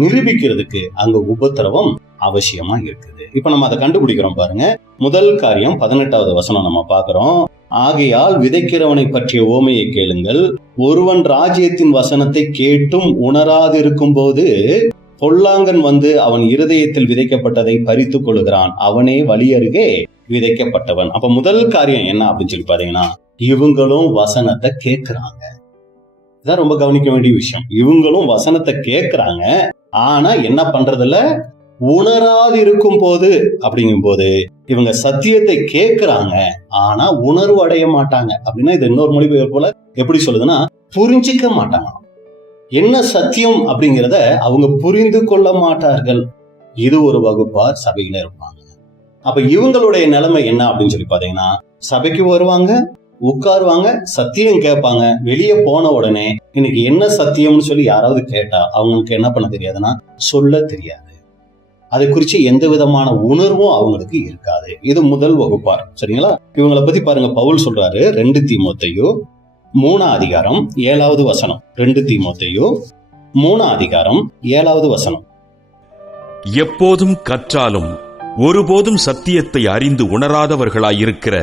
நிரூபிக்கிறதுக்கு அங்க உபத்திரவம் அவசியமா இருக்குது. இப்ப நம்ம அதை கண்டுபிடிக்கிறோம் பாருங்க. முதல் காரியம் 18வது வசனம் நம்ம பார்க்கிறோம். ஆகையால் விதைக்கிறவனை பற்றிய ஓமையை கேளுங்கள். ஒருவன் ராஜ்யத்தின் வசனத்தை கேட்டும் உணராதிருக்கும் போது பொல்லாங்கன் வந்து அவன் இருதயத்தில் விதைக்கப்பட்டதை பறித்துக் கொள்ளுகிறான். அவனே வழியருகே விதைக்கப்பட்டவன். அப்ப முதல் காரியம் என்ன அப்படின்னு சொல்லி பாத்தீங்கன்னா, இவங்களும் வசனத்தை கேட்கிறாங்க. இதான் ரொம்ப கவனிக்க வேண்டிய விஷயம். இவங்களும் வசனத்தை கேட்கிறாங்க, ஆனா என்ன பண்றதுல உணராது இருக்கும் போது அப்படிங்கும் போது இவங்க சத்தியத்தை கேட்கிறாங்க, ஆனா உணர்வு அடைய மாட்டாங்க. அப்படின்னா இது இன்னொரு மொழிபெயர்ப்பு போல எப்படி சொல்லுதுன்னா புரிஞ்சிக்க மாட்டாங்க. என்ன சத்தியம் அப்படிங்கிறத அவங்க புரிந்து கொள்ள மாட்டார்கள். இது ஒரு வகுப்பார் சபையில இருப்பாங்க. அப்ப இவங்களுடைய நிலைமை என்ன அப்படின்னு சொல்லி பாத்தீங்கன்னா, சபைக்கு வருவாங்க, உட்காருவாங்க, சத்தியம் கேட்பாங்க, வெளியே போன உடனே இன்னைக்கு என்ன சத்தியம்னு சொல்லி யாராவது கேட்டா அவங்களுக்கு என்ன பண்ண தெரியாதுன்னா சொல்ல தெரியாது. அதை குறித்து எந்த விதமான உணர்வும் அவங்களுக்கு இருக்காது. இது முதல் வகுப்பார். சரிங்களா? இவங்களை பத்தி பாருங்க, பவுல் சொல்றாரு 2 தீமோத்தேயு 3 அதிகாரம் 7வது வசனம். 2 தீமோத்தேயு 3 அதிகாரம் 7வது வசனம். எப்போதும் கற்றாலும் ஒருபோதும் சத்தியத்தை அறிந்து உணராதவர்களாயிருக்கிற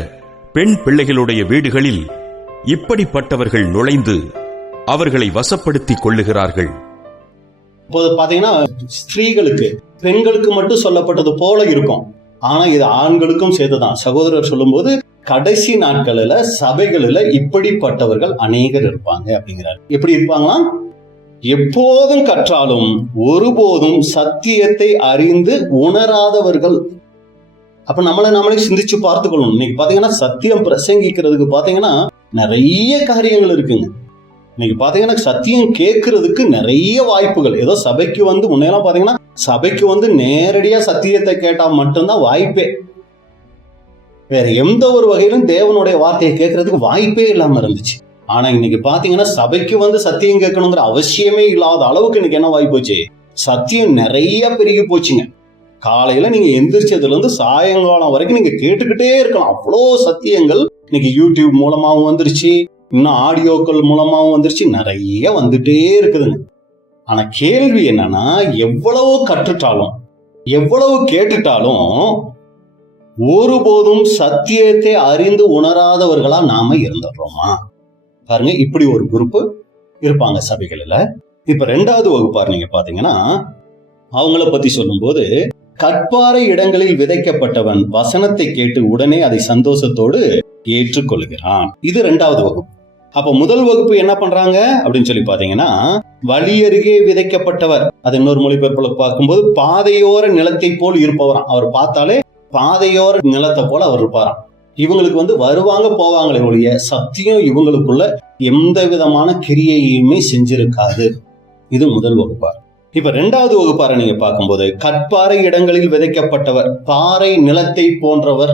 பெண் பிள்ளைகளுடைய வீடுகளில் இப்படிப்பட்டவர்கள் நுழைந்து அவர்களை வசப்படுத்திக் கொள்ளுகிறார்கள். இப்போது பாத்தீங்கன்னா ஸ்திரீகளுக்கு, பெண்களுக்கு மட்டும் சொல்லப்பட்டது போல இருக்கும். ஆனா இது ஆண்களுக்கும் சேர்த்துதான். சகோதரர் சொல்லும்போது கடைசி நாட்களில சபைகளில இப்படிப்பட்டவர்கள் அநேகர் இருப்பாங்க அப்படிங்கிறார். எப்படி இருப்பாங்களா? எப்போதும் கற்றாலும் ஒருபோதும் சத்தியத்தை அறிந்து உணராதவர்கள். அப்ப நம்மளே சிந்திச்சு பார்த்துக்கணும். இன்னைக்கு பாத்தீங்கன்னா சத்தியம் பிரசங்கிக்கிறதுக்கு பாத்தீங்கன்னா நிறைய காரியங்கள் இருக்குங்க. இன்னைக்கு பாத்தீங்கன்னா சத்தியம் கேட்கறதுக்கு நிறைய வாய்ப்புகள். ஏதோ சபைக்கு வந்து முன்னெல்லாம் பாத்தீங்கன்னா சபைக்கு வந்து நேரடியா சத்தியத்தை கேட்டா மட்டும்தான் வாய்ப்பே. வேற எந்த ஒரு வகையிலும் தேவனுடைய வார்த்தையை கேட்கறதுக்கு வாய்ப்பே இல்லாம இருந்துச்சு. ஆனா இன்னைக்கு பாத்தீங்கன்னா சபைக்கு வந்து சத்தியம் கேட்கணுங்கிற அவசியமே இல்லாத அளவுக்கு இன்னைக்கு என்ன வாய்ப்பு போச்சு, சத்தியம் நிறைய பெருகி போச்சுங்க. காலையில நீங்க எந்திரிச்சதுல இருந்து சாயங்காலம் வரைக்கும் நீங்க கேட்டுக்கிட்டே இருக்கலாம். அவ்வளோ சத்தியங்கள் இன்னைக்கு யூடியூப் மூலமாவும் வந்துருச்சு, இன்னும் ஆடியோக்கள் மூலமாவும் வந்துருச்சு, நிறைய வந்துட்டே இருக்குதுங்க. ஆனா கேள்வி என்னன்னா, எவ்வளவு கற்றுட்டாலும் எவ்வளவு கேட்டுட்டாலும் ஒருபோதும் சத்தியத்தை அறிந்து உணராதவர்களா நாம இருந்துடுறோமா? பாருங்க, இப்படி ஒரு குரூப் இருப்பாங்க சபைகளில். இப்ப 2வது வகுப்பார் நீங்க பாத்தீங்கன்னா அவங்கள பத்தி சொல்லும் போது, கற்பாறை இடங்களில் விதைக்கப்பட்டவன் வசனத்தை கேட்டு உடனே அதை சந்தோஷத்தோடு ஏற்றுக்கொள்கிறான். இது 2வது வகுப்பு. அப்ப முதல் வகுப்பு என்ன பண்றாங்க அப்படின்னு சொல்லி பாத்தீங்கன்னா, வழி அருகே விதைக்கப்பட்டவர். அது இன்னொரு மொழிபெயர்ப்புல பார்க்கும்போது பாதையோர நிலத்தை போல் இருப்பவராம். அவர் பார்த்தாலே பாதையோர நிலத்தை போல அவர் இருப்பாராம். இவங்களுக்கு வந்து வருவாங்க போவாங்களே ஒழிய சத்தியம் இவங்களுக்குள்ள எந்த விதமான கிரியையுமே செஞ்சிருக்காது. இது முதல் வகுப்பார். இப்ப 2வது வகுப்பாரை நீங்க பார்க்கும்போது, கற்பாறை இடங்களில் விதைக்கப்பட்டவர், பாறை நிலத்தை போன்றவர்.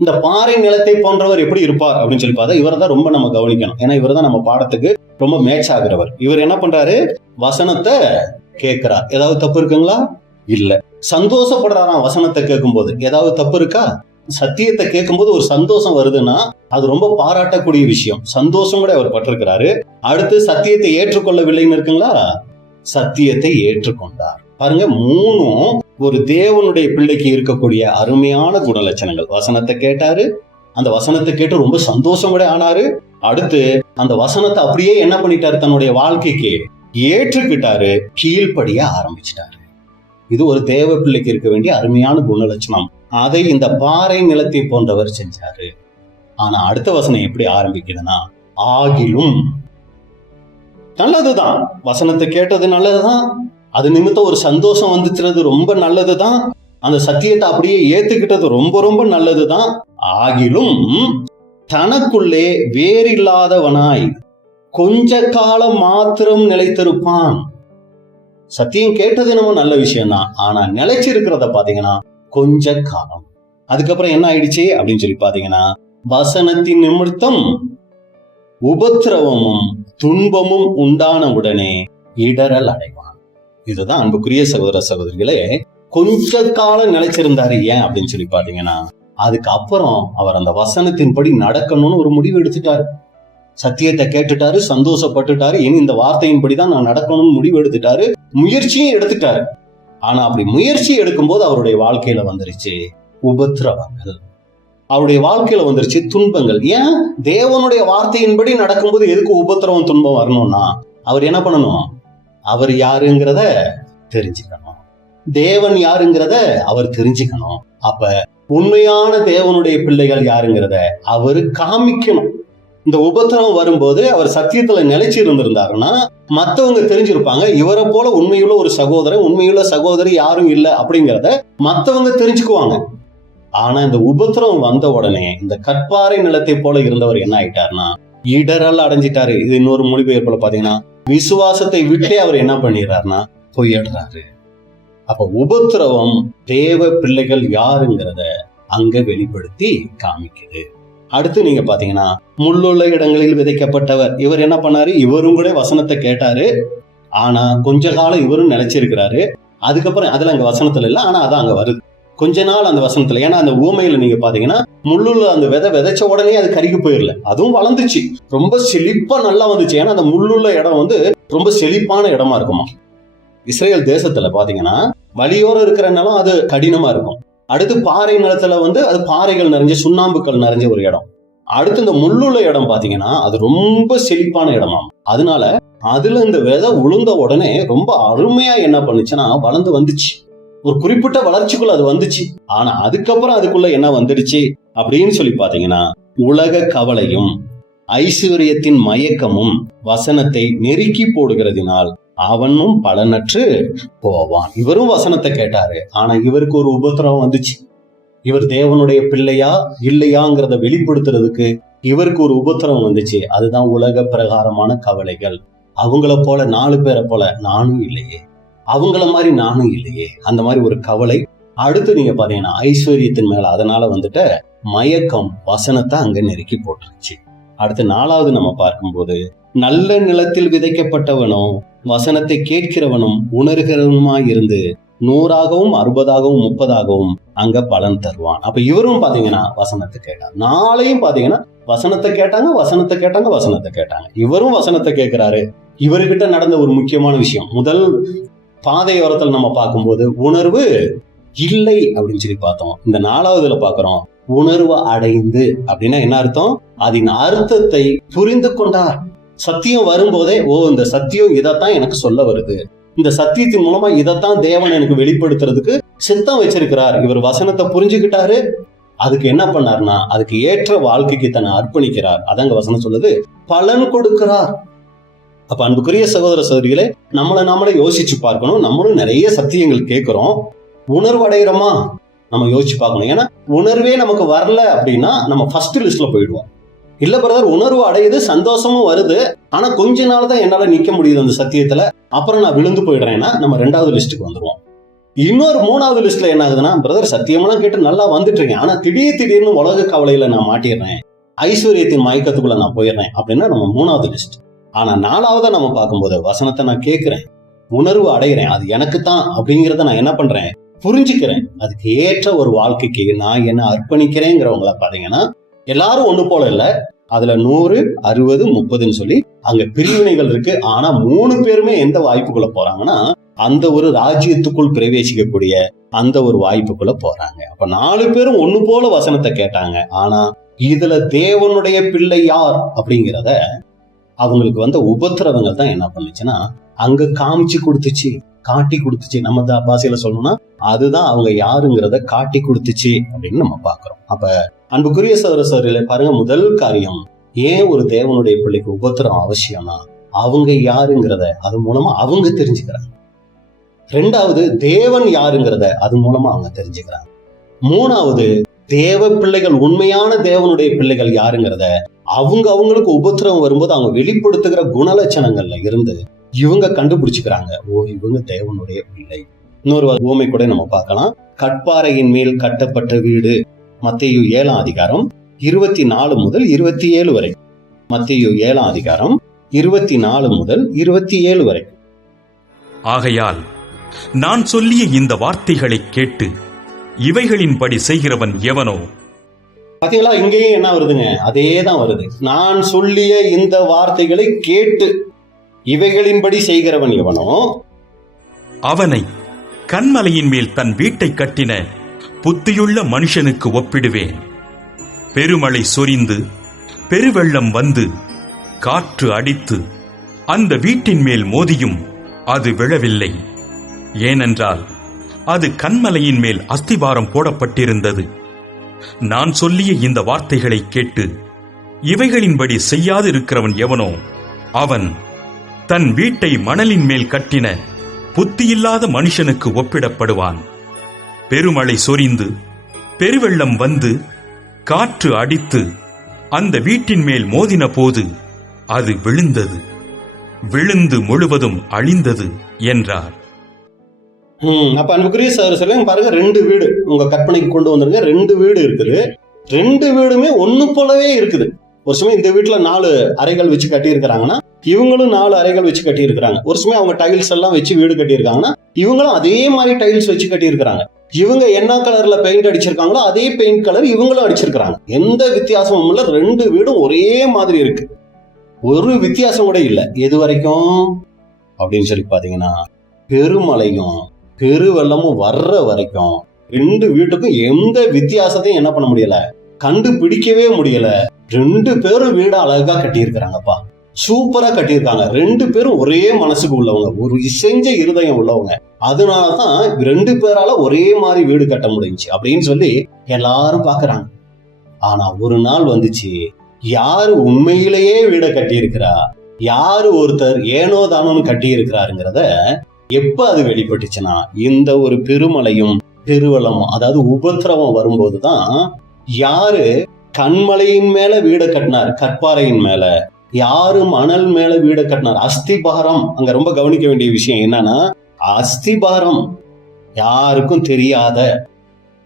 இந்த பாறை நிலத்தை போன்றவர் எப்படி இருப்பார் அப்படின்னு சொல்லி பார்த்தா இவரை தான் ரொம்ப நம்ம கவனிக்கணும். ஏன்னா இவர் தான் நம்ம பாடத்துக்கு ரொம்ப மேட்ச் ஆகிறவர். இவர் என்ன பண்றாரு, வசனத்தை கேட்கிறார். ஏதாவது தப்பு இருக்குங்களா? இல்ல. சந்தோஷப்படுறாராம் வசனத்தை கேட்கும் போது. ஏதாவது தப்பு இருக்கா? சத்தியத்தை கேட்கும்போது ஒரு சந்தோஷம் வருதுன்னா அது ரொம்ப பாராட்டக்கூடிய விஷயம். சந்தோஷம் கூட அவர் பட்டிருக்கிறாரு. அடுத்து சத்தியத்தை ஏற்றுக்கொள்ளவில்லைன்னு இருக்குங்களா? சத்தியத்தை ஏற்றுக்கொண்டார். பாருங்க, 3 ஒரு தேவனுடைய பிள்ளைக்கு இருக்கக்கூடிய அருமையான குணலட்சணங்கள். வசனத்தை கேட்டாரு, அந்த வசனத்தை கேட்டு ரொம்ப சந்தோஷம் கூட ஆனாரு. அடுத்து அந்த வசனத்தை அப்படியே என்ன பண்ணிட்டாரு, தன்னுடைய வாழ்க்கைக்கு ஏற்றுக்கிட்டாரு, கீழ்ப்படிய ஆரம்பிச்சிட்டாரு. இது ஒரு தேவ பிள்ளைக்கு இருக்க வேண்டிய அருமையான குணலட்சணம். அதை இந்த பாறை நிலத்தை போன்றவர் செஞ்சாரு. ஆனா அடுத்த வசனம் எப்படி ஆரம்பிக்குதுன்னா, ஆகிலும். நல்லதுதான், வசனத்தை கேட்டது நல்லதுதான், அது நிமித்தம் ஒரு சந்தோஷம் வந்துச்சுறது ரொம்ப நல்லதுதான், அந்த சத்தியத்தை அப்படியே ஏத்துக்கிட்டது ரொம்ப ரொம்ப நல்லதுதான். ஆகிலும் தனக்குள்ளே வேறில்லாதவனாய் கொஞ்ச காலம் மாத்திரம் நிலைத்திருப்பான். சத்தியம் கேட்டது நம்ம நல்ல விஷயம்தான், ஆனா நிலைச்சிருக்கிறத பாத்தீங்கன்னா கொஞ்ச காலம். அதுக்கப்புறம் என்ன ஆயிடுச்சு அப்படின்னு சொல்லி பாத்தீங்கன்னா, வசனத்தின் நிமித்தம் உபத்திரவமும் துன்பமும் உண்டான உடனே இடரல் அடைவான். இதுதான் அன்புக்குரிய சகோதர சகோதரிகளே, கொஞ்ச காலம் நிலைச்சிருந்தாரு. ஏன் அப்படின்னு சொல்லி பாத்தீங்கன்னா, அதுக்கப்புறம் அவர் அந்த வசனத்தின்படி நடக்கணும்னு ஒரு முடிவு எடுத்துட்டாரு. சத்தியத்தை கேட்டுட்டாரு, சந்தோஷப்பட்டுட்டாரு, இனி இந்த வார்த்தையின்படிதான் நான் நடக்கணும்னு முடிவு எடுத்துட்டாரு, முயற்சியும் எடுத்துட்டாரு. ஆனா அப்படி முயற்சி எடுக்கும்போது அவருடைய வாழ்க்கையில வந்துருச்சு உபத்திரவங்கள், அவருடைய வாழ்க்கையில வந்துருச்சு துன்பங்கள். ஏன்? தேவனுடைய வார்த்தையின்படி நடக்கும்போது எதுக்கு உபத்திரவம் துன்பம் வரணும்னா, அவர் என்ன பண்ணணும், அவர் யாருங்கிறத தெரிஞ்சுக்கணும், தேவன் யாருங்கிறத அவர் தெரிஞ்சுக்கணும். அப்ப உண்மையான தேவனுடைய பிள்ளைகள் யாருங்கிறத அவரு காமிக்கணும். இந்த உபத்திரவம் வரும்போது அவர் சத்தியத்துல நிலைச்சு இருந்திருந்தாருன்னா மத்தவங்க தெரிஞ்சிருப்பாங்க, இவரை போல உண்மையுள்ள ஒரு சகோதரன், உண்மையுள்ள சகோதரி யாரும் இல்லை அப்படிங்கிறத மத்தவங்க தெரிஞ்சுக்குவாங்க. ஆனா இந்த உபத்திரவம் வந்த உடனே இந்த கற்பாறை நிலத்தை போல இருந்தவர் என்ன ஆயிட்டாருன்னா இடரல் அடைஞ்சிட்டாரு. இது இன்னொரு மொழிபெயர்ப்புல பாத்தீங்கன்னா விசுவாசத்தை விட்டே அவர் என்ன பண்ணிடுறாருன்னா போயிடுறாரு. அப்ப உபத்திரவம் தேவ பிள்ளைகள் யாருங்கிறத அங்க வெளிப்படுத்தி காமிக்குது. அடுத்து நீங்க பாத்தீங்கன்னா முள்ளுள்ள இடங்களில் விதைக்கப்பட்டவர். இவர் என்ன பண்ணாரு? இவரும் கூட வசனத்தை கேட்டாரு. ஆனா கொஞ்ச காலம் இவரும் நிலைச்சிருக்கிறாரு. அதுக்கப்புறம் அதுல அங்க வசனத்துல இல்ல, ஆனா அதான் அங்க வருது கொஞ்ச நாள் அந்த வசனத்துல. ஏன்னா அந்த ஊமையில நீங்க பாத்தீங்கன்னா முள்ளுள்ள அந்த விதைச்ச உடனே அது கருகி போயிடல, அதுவும் வளர்ந்துச்சு, ரொம்ப செழிப்பா நல்லா வந்துச்சு. ஏன்னா அந்த முள்ளுள்ள இடம் ரொம்ப செழிப்பான இடமா இருக்குமா. இஸ்ரேல் தேசத்துல பாத்தீங்கன்னா வழியோரம் இருக்கிற நிலம் அது கடினமா இருக்கும். அடுத்து பாறை நிலத்துல அது பாறைகள் நிறைஞ்ச சுண்ணாம்புக்கள் நிறைஞ்ச ஒரு இடம். அடுத்து இந்த முள்ளுள்ள இடம் பாத்தீங்கன்னா அது ரொம்ப செழிப்பான இடமா. அதனால அதுல இந்த விதை உளுந்த உடனே ரொம்ப அருமையா என்ன பண்ணுச்சுன்னா வளர்ந்து வந்துச்சு. ஒரு குறிப்பிட்ட வளர்ச்சிக்குள்ள அது வந்துச்சு. ஆனா அதுக்கப்புறம் அதுக்குள்ள என்ன வந்துடுச்சு அப்படின்னு சொல்லி பாத்தீங்கன்னா உலக கவலையும் ஐஸ்வர்யத்தின் மயக்கமும் வசனத்தை நெருக்கி போடுகிறதினால் அவனும் பலனற்று போவான். இவரும் வசனத்தை கேட்டாரு, ஆனா இவருக்கு ஒரு உபத்திரவம் வந்துச்சு. இவர் தேவனுடைய பிள்ளையா இல்லையாங்கிறத வெளிப்படுத்துறதுக்கு இவருக்கு ஒரு உபத்திரவம் வந்துச்சு. அதுதான் உலக பிரகாரமான கவலைகள். அவங்கள போல 4 பேரை போல நானும் இல்லையே, அவங்கள மாதிரி நானும் இல்லையே, அந்த மாதிரி ஒரு கவலை. அடுத்து நீங்க பாத்தீங்கன்னா ஐஸ்வர்யத்தின் மேல அதனால மயக்கம் வசனத்தை அங்க நெருக்கி போட்டுருச்சு. அடுத்து 4வது நம்ம பார்க்கும்போது நல்ல நிலத்தில் விதைக்கப்பட்டவனும் வசனத்தை கேட்கிறவனும் உணர்கிறவனுமாய் இருந்து 100ஆகவும் 60ஆகவும் 30ஆகவும் அங்க பலன் தருவான். அப்ப இவரும் பாத்தீங்கன்னா வசனத்தை கேட்டாங்க. நாளையும் பாத்தீங்கன்னா வசனத்தை கேட்டாங்க. இவரும் வசனத்தை கேட்கிறாரு. இவர்கிட்ட நடந்த ஒரு முக்கியமான விஷயம், முதல் பாதையோரத்தில் நம்ம பார்க்கும்போது உணர்வு இல்லை அப்படின்னு சொல்லி பார்த்தோம். இந்த 4வதுல பாக்குறோம் உணர்வு அடைந்து. அப்படின்னா என்ன அர்த்தம்? அதன் அர்த்தத்தை புரிந்து கொண்டார். சத்தியம் வரும்போதே இந்த சத்தியம் இதைத்தான் எனக்கு சொல்ல வருது, இந்த சத்தியத்தின் மூலமா இதைத்தான் தேவன் எனக்கு வெளிப்படுத்துறதுக்கு சித்தம் வச்சிருக்கிறார். இவர் வசனத்தை புரிஞ்சுக்கிட்டாரு. அதுக்கு என்ன பண்ணார்னா அதுக்கு ஏற்ற வாழ்க்கைக்கு தன்னை அர்ப்பணிக்கிறார். அதங்க வசனம் சொல்லுது, பலன் கொடுக்கிறார். அப்ப அன்புக்குரிய சகோதர சகோதரிகளே, நம்மளை யோசிச்சு பார்க்கணும். நம்மளும் நிறைய சத்தியங்கள் கேட்கிறோம், உணர்வு அடைகிறோமா நம்ம யோசிச்சு பார்க்கணும். ஏன்னா உணர்வே நமக்கு வரல அப்படின்னா நம்ம ஃபர்ஸ்ட் லிஸ்ட்ல போயிடுவோம். இல்ல பிரதர், உணர்வு அடையுது, சந்தோஷமும் வருது, ஆனா கொஞ்ச நாள் தான் என்னால நிக்க முடியுது அந்த சத்தியத்துல, அப்புறம் நான் விழுந்து போயிடுறேன்னா நம்ம 2வது லிஸ்ட்டுக்கு வந்துருவோம். இன்னொரு 3வது லிஸ்ட்ல என்ன ஆகுதுன்னா, பிரதர் சத்தியமெல்லாம் கேட்டு நல்லா வந்துட்டு இருக்கேன், ஆனா திடீர்னு உலக கவலையில நான் மாட்டிடுறேன், ஐஸ்வர்யத்தின் மயக்கத்துக்குள்ள நான் போயிடுறேன் அப்படின்னா நம்ம 3வது லிஸ்ட். ஆனா 4வதா நம்ம பார்க்கும்போது வசனத்தை நான் கேட்கிறேன், உணர்வு அடைகிறேன், அது எனக்கு தான் அப்படிங்கிறத நான் என்ன பண்றேன், புரிஞ்சுக்கிறேன். அதுக்கு ஏற்ற ஒரு வாழ்க்கைக்கு நான் என்ன அர்ப்பணிக்கிறேங்கிறவங்கள பாத்தீங்கன்னா எல்லாரும் ஒண்ணு போல இல்ல. அதுல 100, 60, 30ன்னு சொல்லி அங்க பிரிவினைகள் இருக்கு. ஆனா 3 பேருமே எந்த வாய்ப்புக்குள்ள போறாங்கன்னா அந்த ஒரு ராஜ்யத்துக்குள் பிரவேசிக்கக்கூடிய அந்த ஒரு வாய்ப்புக்குள்ள போறாங்க. அப்ப 4 பேரும் ஒண்ணு போல வசனத்தை கேட்டாங்க. ஆனா இதுல தேவனுடைய பிள்ளை யார் அப்படிங்கிறத அவங்களுக்கு உபத்திரவங்கள் தான் என்ன பண்ணுச்சுன்னா அங்க காமிச்சு கொடுத்துச்சு, காட்டி கொடுத்துச்சு. நம்ம பாஷையில சொல்லணும்னா அதுதான் அவங்க யாருங்கிறத காட்டி கொடுத்துச்சு அப்படின்னு நம்ம பாக்குறோம். அப்ப அன்புக்குரிய சகோதர சகோதரிகளே பாருங்க, முதல் காரியம், ஏன் ஒரு தேவனுடைய பிள்ளைக்கு உபத்திரம் அவசியம்னா அவங்க யாருங்கிறத அது மூலமா அவங்க தெரிஞ்சுக்கிறாங்க. 2வது தேவன் யாருங்கிறத அது மூலமா அவங்க தெரிஞ்சுக்கிறாங்க. 3வது தேவ பிள்ளைகள், உண்மையான தேவனுடைய பிள்ளைகள் யாருங்கிறத அவங்களுக்கு உபத்திரவம் வரும்போது அவங்க வெளிப்படுத்துகிற குணலட்சணங்கள்ல இருந்து இவங்க கண்டுபிடிச்சுக்கிறாங்க, இவங்க தேவனுடைய பிள்ளை. இன்னொரு உவமை கூட நம்ம பார்க்கலாம். கற்பாறையின் மேல் கட்டப்பட்ட வீடு, மத்தேயு 7ஆம் அதிகாரம் 24 முதல் 27 வரை. மத்தேயு 7ஆம் அதிகாரம் 24 முதல் 27 வரை. ஆகையால் நான் சொல்லிய இந்த வார்த்தைகளை கேட்டு இவைகளின்படி செய்கிறவன் எவனோ. பாத்தீங்களா, இங்கேயும் என்ன வருதுங்க, அதே தான் வருது. நான் சொல்லிய இந்த வார்த்தைகளை கேட்டு இவைகளின்படி செய்கிறவன் எவனோ அவனை கன்மலையின் மேல் தன் வீட்டை கட்டின புத்தியுள்ள மனுஷனுக்கு ஒப்பிடுவேன். பெருமழை சொரிந்து பெருவெள்ளம் வந்து காற்று அடித்து அந்த வீட்டின் மேல் மோதியும் அது விழவில்லை. ஏனென்றால் அது கன்மலையின் மேல் அஸ்திபாரம் போடப்பட்டிருந்தது. நான் சொல்லிய இந்த வார்த்தைகளை கேட்டு இவைகளின்படி செய்யாதிருக்கிறவன் எவனோ அவன் தன் வீட்டை மணலின் மேல் கட்டின புத்தியில்லாத மனுஷனுக்கு ஒப்பிடப்படுவான். பெருமழை சொரிந்து பெருவெள்ளம் வந்து காற்று அடித்து அந்த வீட்டின் மேல் மோதின போது அது விழுந்தது, விழுந்து முழுவதும் அழிந்தது என்றார். அப்ப அன்புக்குரிய சொல்லுங்க பாருங்க, 2 வீடு உங்க கற்பனைக்கு கொண்டு வந்துருங்க. 2 வீடு இருக்குது. 2 வீடுமே ஒண்ணு போலவே இருக்குது. ஒரு சமயம் இந்த வீட்டுல 4 அறைகள் வச்சு கட்டி இருக்கிறாங்கன்னா இவங்களும் 4 அறைகள் வச்சு கட்டி இருக்கிறாங்க. ஒரு சமயம் அவங்க டைல்ஸ் எல்லாம் வச்சு வீடு கட்டி இருக்காங்கன்னா இவங்களும் அதே மாதிரி டைல்ஸ் வச்சு கட்டி இருக்கிறாங்க. இவங்க என்ன கலர்ல பெயிண்ட் அடிச்சிருக்காங்களோ அதே பெயிண்ட் கலர் இவங்களும் அடிச்சிருக்காங்க. எந்த வித்தியாசமும் இல்ல. 2 வீடும் ஒரே மாதிரி இருக்கு. ஒரு வித்தியாசம் கூட இல்ல. எது வரைக்கும் அப்படின்னு சொல்லி பாத்தீங்கன்னா, பெருமழையும் பெருவெள்ளமும் வர்ற வரைக்கும் 2 வீட்டுக்கும் எந்த வித்தியாசத்தையும் என்ன பண்ண முடியல, கண்டுபிடிக்கவே முடியல. 2 பேரும் வீடு அழகா கட்டியிருக்கிறாங்கப்பா, சூப்பரா கட்டியிருக்காங்க. 2 பேரும் ஒரே மனசுக்கு உள்ளவங்க, ஒரு இசைஞ்ச இருதயம் உள்ளவங்க. அதனாலதான் 2 பேரால ஒரே மாதிரி வீடு கட்ட முடிஞ்சுச்சு அப்படின்னு சொல்லி எல்லாரும் பாக்குறாங்க. ஆனா ஒரு நாள் வந்துச்சு, யாரு உண்மையிலேயே வீடை கட்டி இருக்கிறா, யாரு ஒருத்தர் ஏனோ தானோன்னு கட்டி இருக்கிறாருங்கிறத எப்ப அது வெளிப்பட்டுச்சுன்னா, இந்த ஒரு பெருமழையும் பெருவெள்ளமும், அதாவது உபத்திரவம் வரும்போதுதான் யாரு கண்மலையின் மேல வீடை கட்டினார், கற்பாறையின் மேல, யாரு மணல் மேல வீடை கட்டினார், அஸ்திபாரம். அங்க ரொம்ப கவனிக்க வேண்டிய விஷயம் என்னன்னா, அஸ்திபாரம் யாருக்கும் தெரியாத,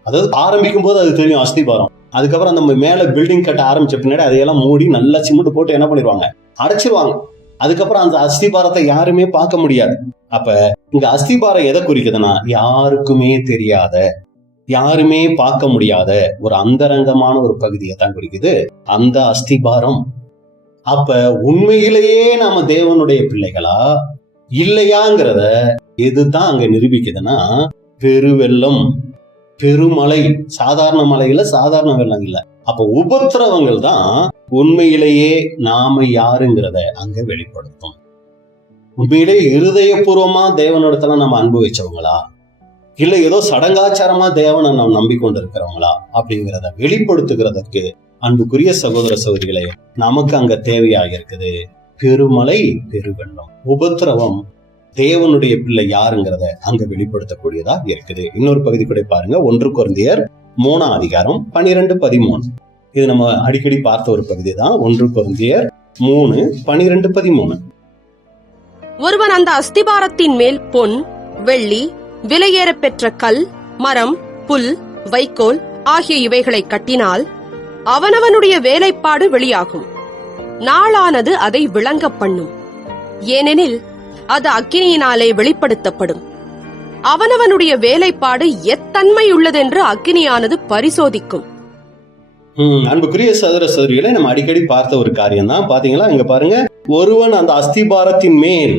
அதாவது ஆரம்பிக்கும் போது அது தெரியும் அஸ்திபாரம். அதுக்கப்புறம் நம்ம மேல பில்டிங் கட்ட ஆரம்பிச்ச பின்னாடி அதையெல்லாம் மூடி நல்லா சிமெண்ட் போட்டு என்ன பண்ணிடுவாங்க, அடைச்சிருவாங்க. அதுக்கப்புறம் அந்த அஸ்திபாரத்தை யாருமே பார்க்க முடியாது. அப்ப இங்க அஸ்திபாரம் எதை குறிக்குதுன்னா, யாருக்குமே தெரியாத, யாருமே பார்க்க முடியாத ஒரு அந்தரங்கமான ஒரு பகுதியை தான் குறிக்குது அந்த அஸ்திபாரம். அப்ப உண்மையிலேயே நாம தேவனுடைய பிள்ளைகளா இல்லையாங்கிறத எதுதான் அங்க நிரூபிக்குதுன்னா, பெருவெள்ளம் பெருமழை, சாதாரண மழையில சாதாரண வெள்ளம் இல்ல. அப்ப உபத்திரவங்கள் தான் உண்மையிலேயே நாம யாருங்கிறத அங்க வெளிப்படுத்தும். உண்மையிலேயே இருதயபூர்வமா தேவனிடத்துல நம்ம அனுபவிச்சவங்களா, இல்ல ஏதோ சடங்காச்சாரமா தேவனை நாம் நம்பிக்கொண்டு இருக்கிறவங்களா அப்படிங்கிறத வெளிப்படுத்துகிறதற்கு அன்புக்குரிய சகோதர சகோதரிகளே நமக்கு அங்க தேவையாக இருக்குது பெருமழை பெருவெள்ளம். உபத்திரவம் தேவனுடைய பிள்ளை யாருங்கிறத அங்க வெளிப்படுத்தக்கூடியதா இருக்குது. இன்னொரு பகுதி கூட பாருங்க, 1 கொரிந்தியர் 3ஆம் அதிகாரம் 12-13. இது நம்ம அடிக்கடி பார்த்த ஒரு பகுதி தான். 1 கொரிந்தியர் 3:12-13. ஒருவன் அந்த அஸ்திபாரத்தின் மேல் பொன், வெள்ளி, விலையேற பெற்ற கல், மரம், புல், வைக்கோல் ஆகிய இவைகளை கட்டினால் அவனவனுடைய வேலைப்பாடு வெளியாகும். நாளானது அதை விளங்க பண்ணும். ஏனெனில் அது அக்கினியினாலே வெளிப்படுத்தப்படும். அவனவனுடைய வேலைப்பாடு எத்தன்மை உள்ளதென்று அக்கினியானது பரிசோதிக்கும். அன்புக்குரிய சகோதர சகோதரிகளை நம்ம அடிக்கடி பார்த்த ஒரு காரியம் தான். பாத்தீங்களா, இங்க பாருங்க, ஒருவன் அந்த அஸ்திபாரத்தின் மேல்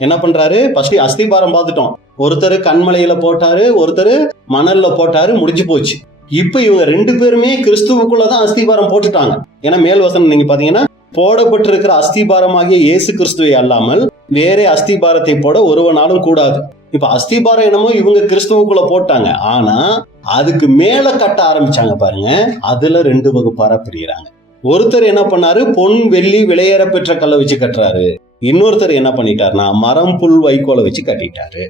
என்ன பண்றாரு, ஃபர்ஸ்ட் அஸ்திபாரம் பார்த்துட்டோம். ஒருத்தர் கண்மலையில போட்டாரு, ஒருத்தர் மணல்ல போட்டாரு, முடிஞ்சு போச்சு. இப்ப இவங்க 2 பேருமே கிறிஸ்துவுக்குள்ளதான் அஸ்திபாரம் போட்டுட்டாங்க. ஏன்னா மேல் வசனம் நீங்க பாத்தீங்கன்னா, போடப்பட்டிருக்கிற அஸ்திபாரமாகிய இயேசு கிறிஸ்துவை அல்லாமல் வேற அஸ்திபாரத்தை போட ஒருவனாலும் கூடாது. இப்ப அஸ்திபாரம் என்னமோ இவங்க கிறிஸ்துவுக்குள்ள போட்டாங்க, ஆனா அதுக்கு மேல கட்ட ஆரம்பிச்சாங்க பாருங்க. அதுல 2 வகுப்பாரா பிரிகிறாங்க. ஒருத்தர் என்ன பண்ணாரு, பொன் வெள்ளி விலையேற பெற்ற கல்லை வச்சு கட்டுறாரு. இன்னொருத்தர் என்ன பண்ணிட்டாருன்னா மரம் புல் வைக்கோலை வச்சு கட்டிட்டாரு.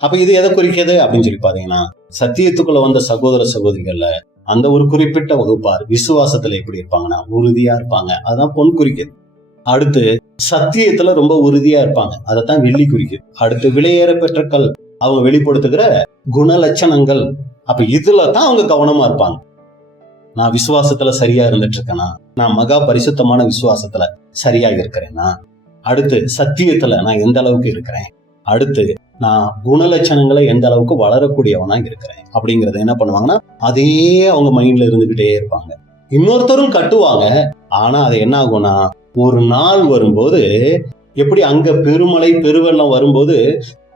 அப்ப இது எதை குறிக்கிறது அப்படின்னு சொல்லி பாத்தீங்கன்னா, சத்தியத்துக்குள்ள வந்த சகோதர சகோதரிகள்ல அந்த ஒரு குறிப்பிட்ட வகுப்பார் விசுவாசத்துல எப்படி இருப்பாங்கன்னா உறுதியா இருப்பாங்க, அதான் பொன் குறிக்குது. அடுத்து சத்தியத்துல ரொம்ப உறுதியா இருப்பாங்க, அதைத்தான் வெள்ளி குறிக்குது. அடுத்து விலையேற பெற்ற கல், அவங்க வெளிப்படுத்துகிற குணலட்சணங்கள். அப்ப இதுல தான் அவங்க கவனமா இருப்பாங்க. நான் விசுவாசத்துல சரியா இருந்துட்டு இருக்கேனா, நான் மகா பரிசுத்தமான விசுவாசத்துல சரியா இருக்கிறேன்னா, அடுத்து சத்தியத்துல நான் எந்த அளவுக்கு இருக்கிறேன், அடுத்து நான் குணலட்சணங்களை எந்த அளவுக்கு வளரக்கூடியவனா இருக்கிறேன் அப்படிங்கறத என்ன பண்ணுவாங்கன்னா அதே அவங்க மைண்ட்ல இருந்துகிட்டே இருப்பாங்க. இன்னொருத்தரும் கட்டுவாங்க, ஆனா அது என்ன ஆகும்னா ஒரு நாள் வரும்போது, எப்படி அங்க பெருமழை பெருவெள்ளம் வரும்போது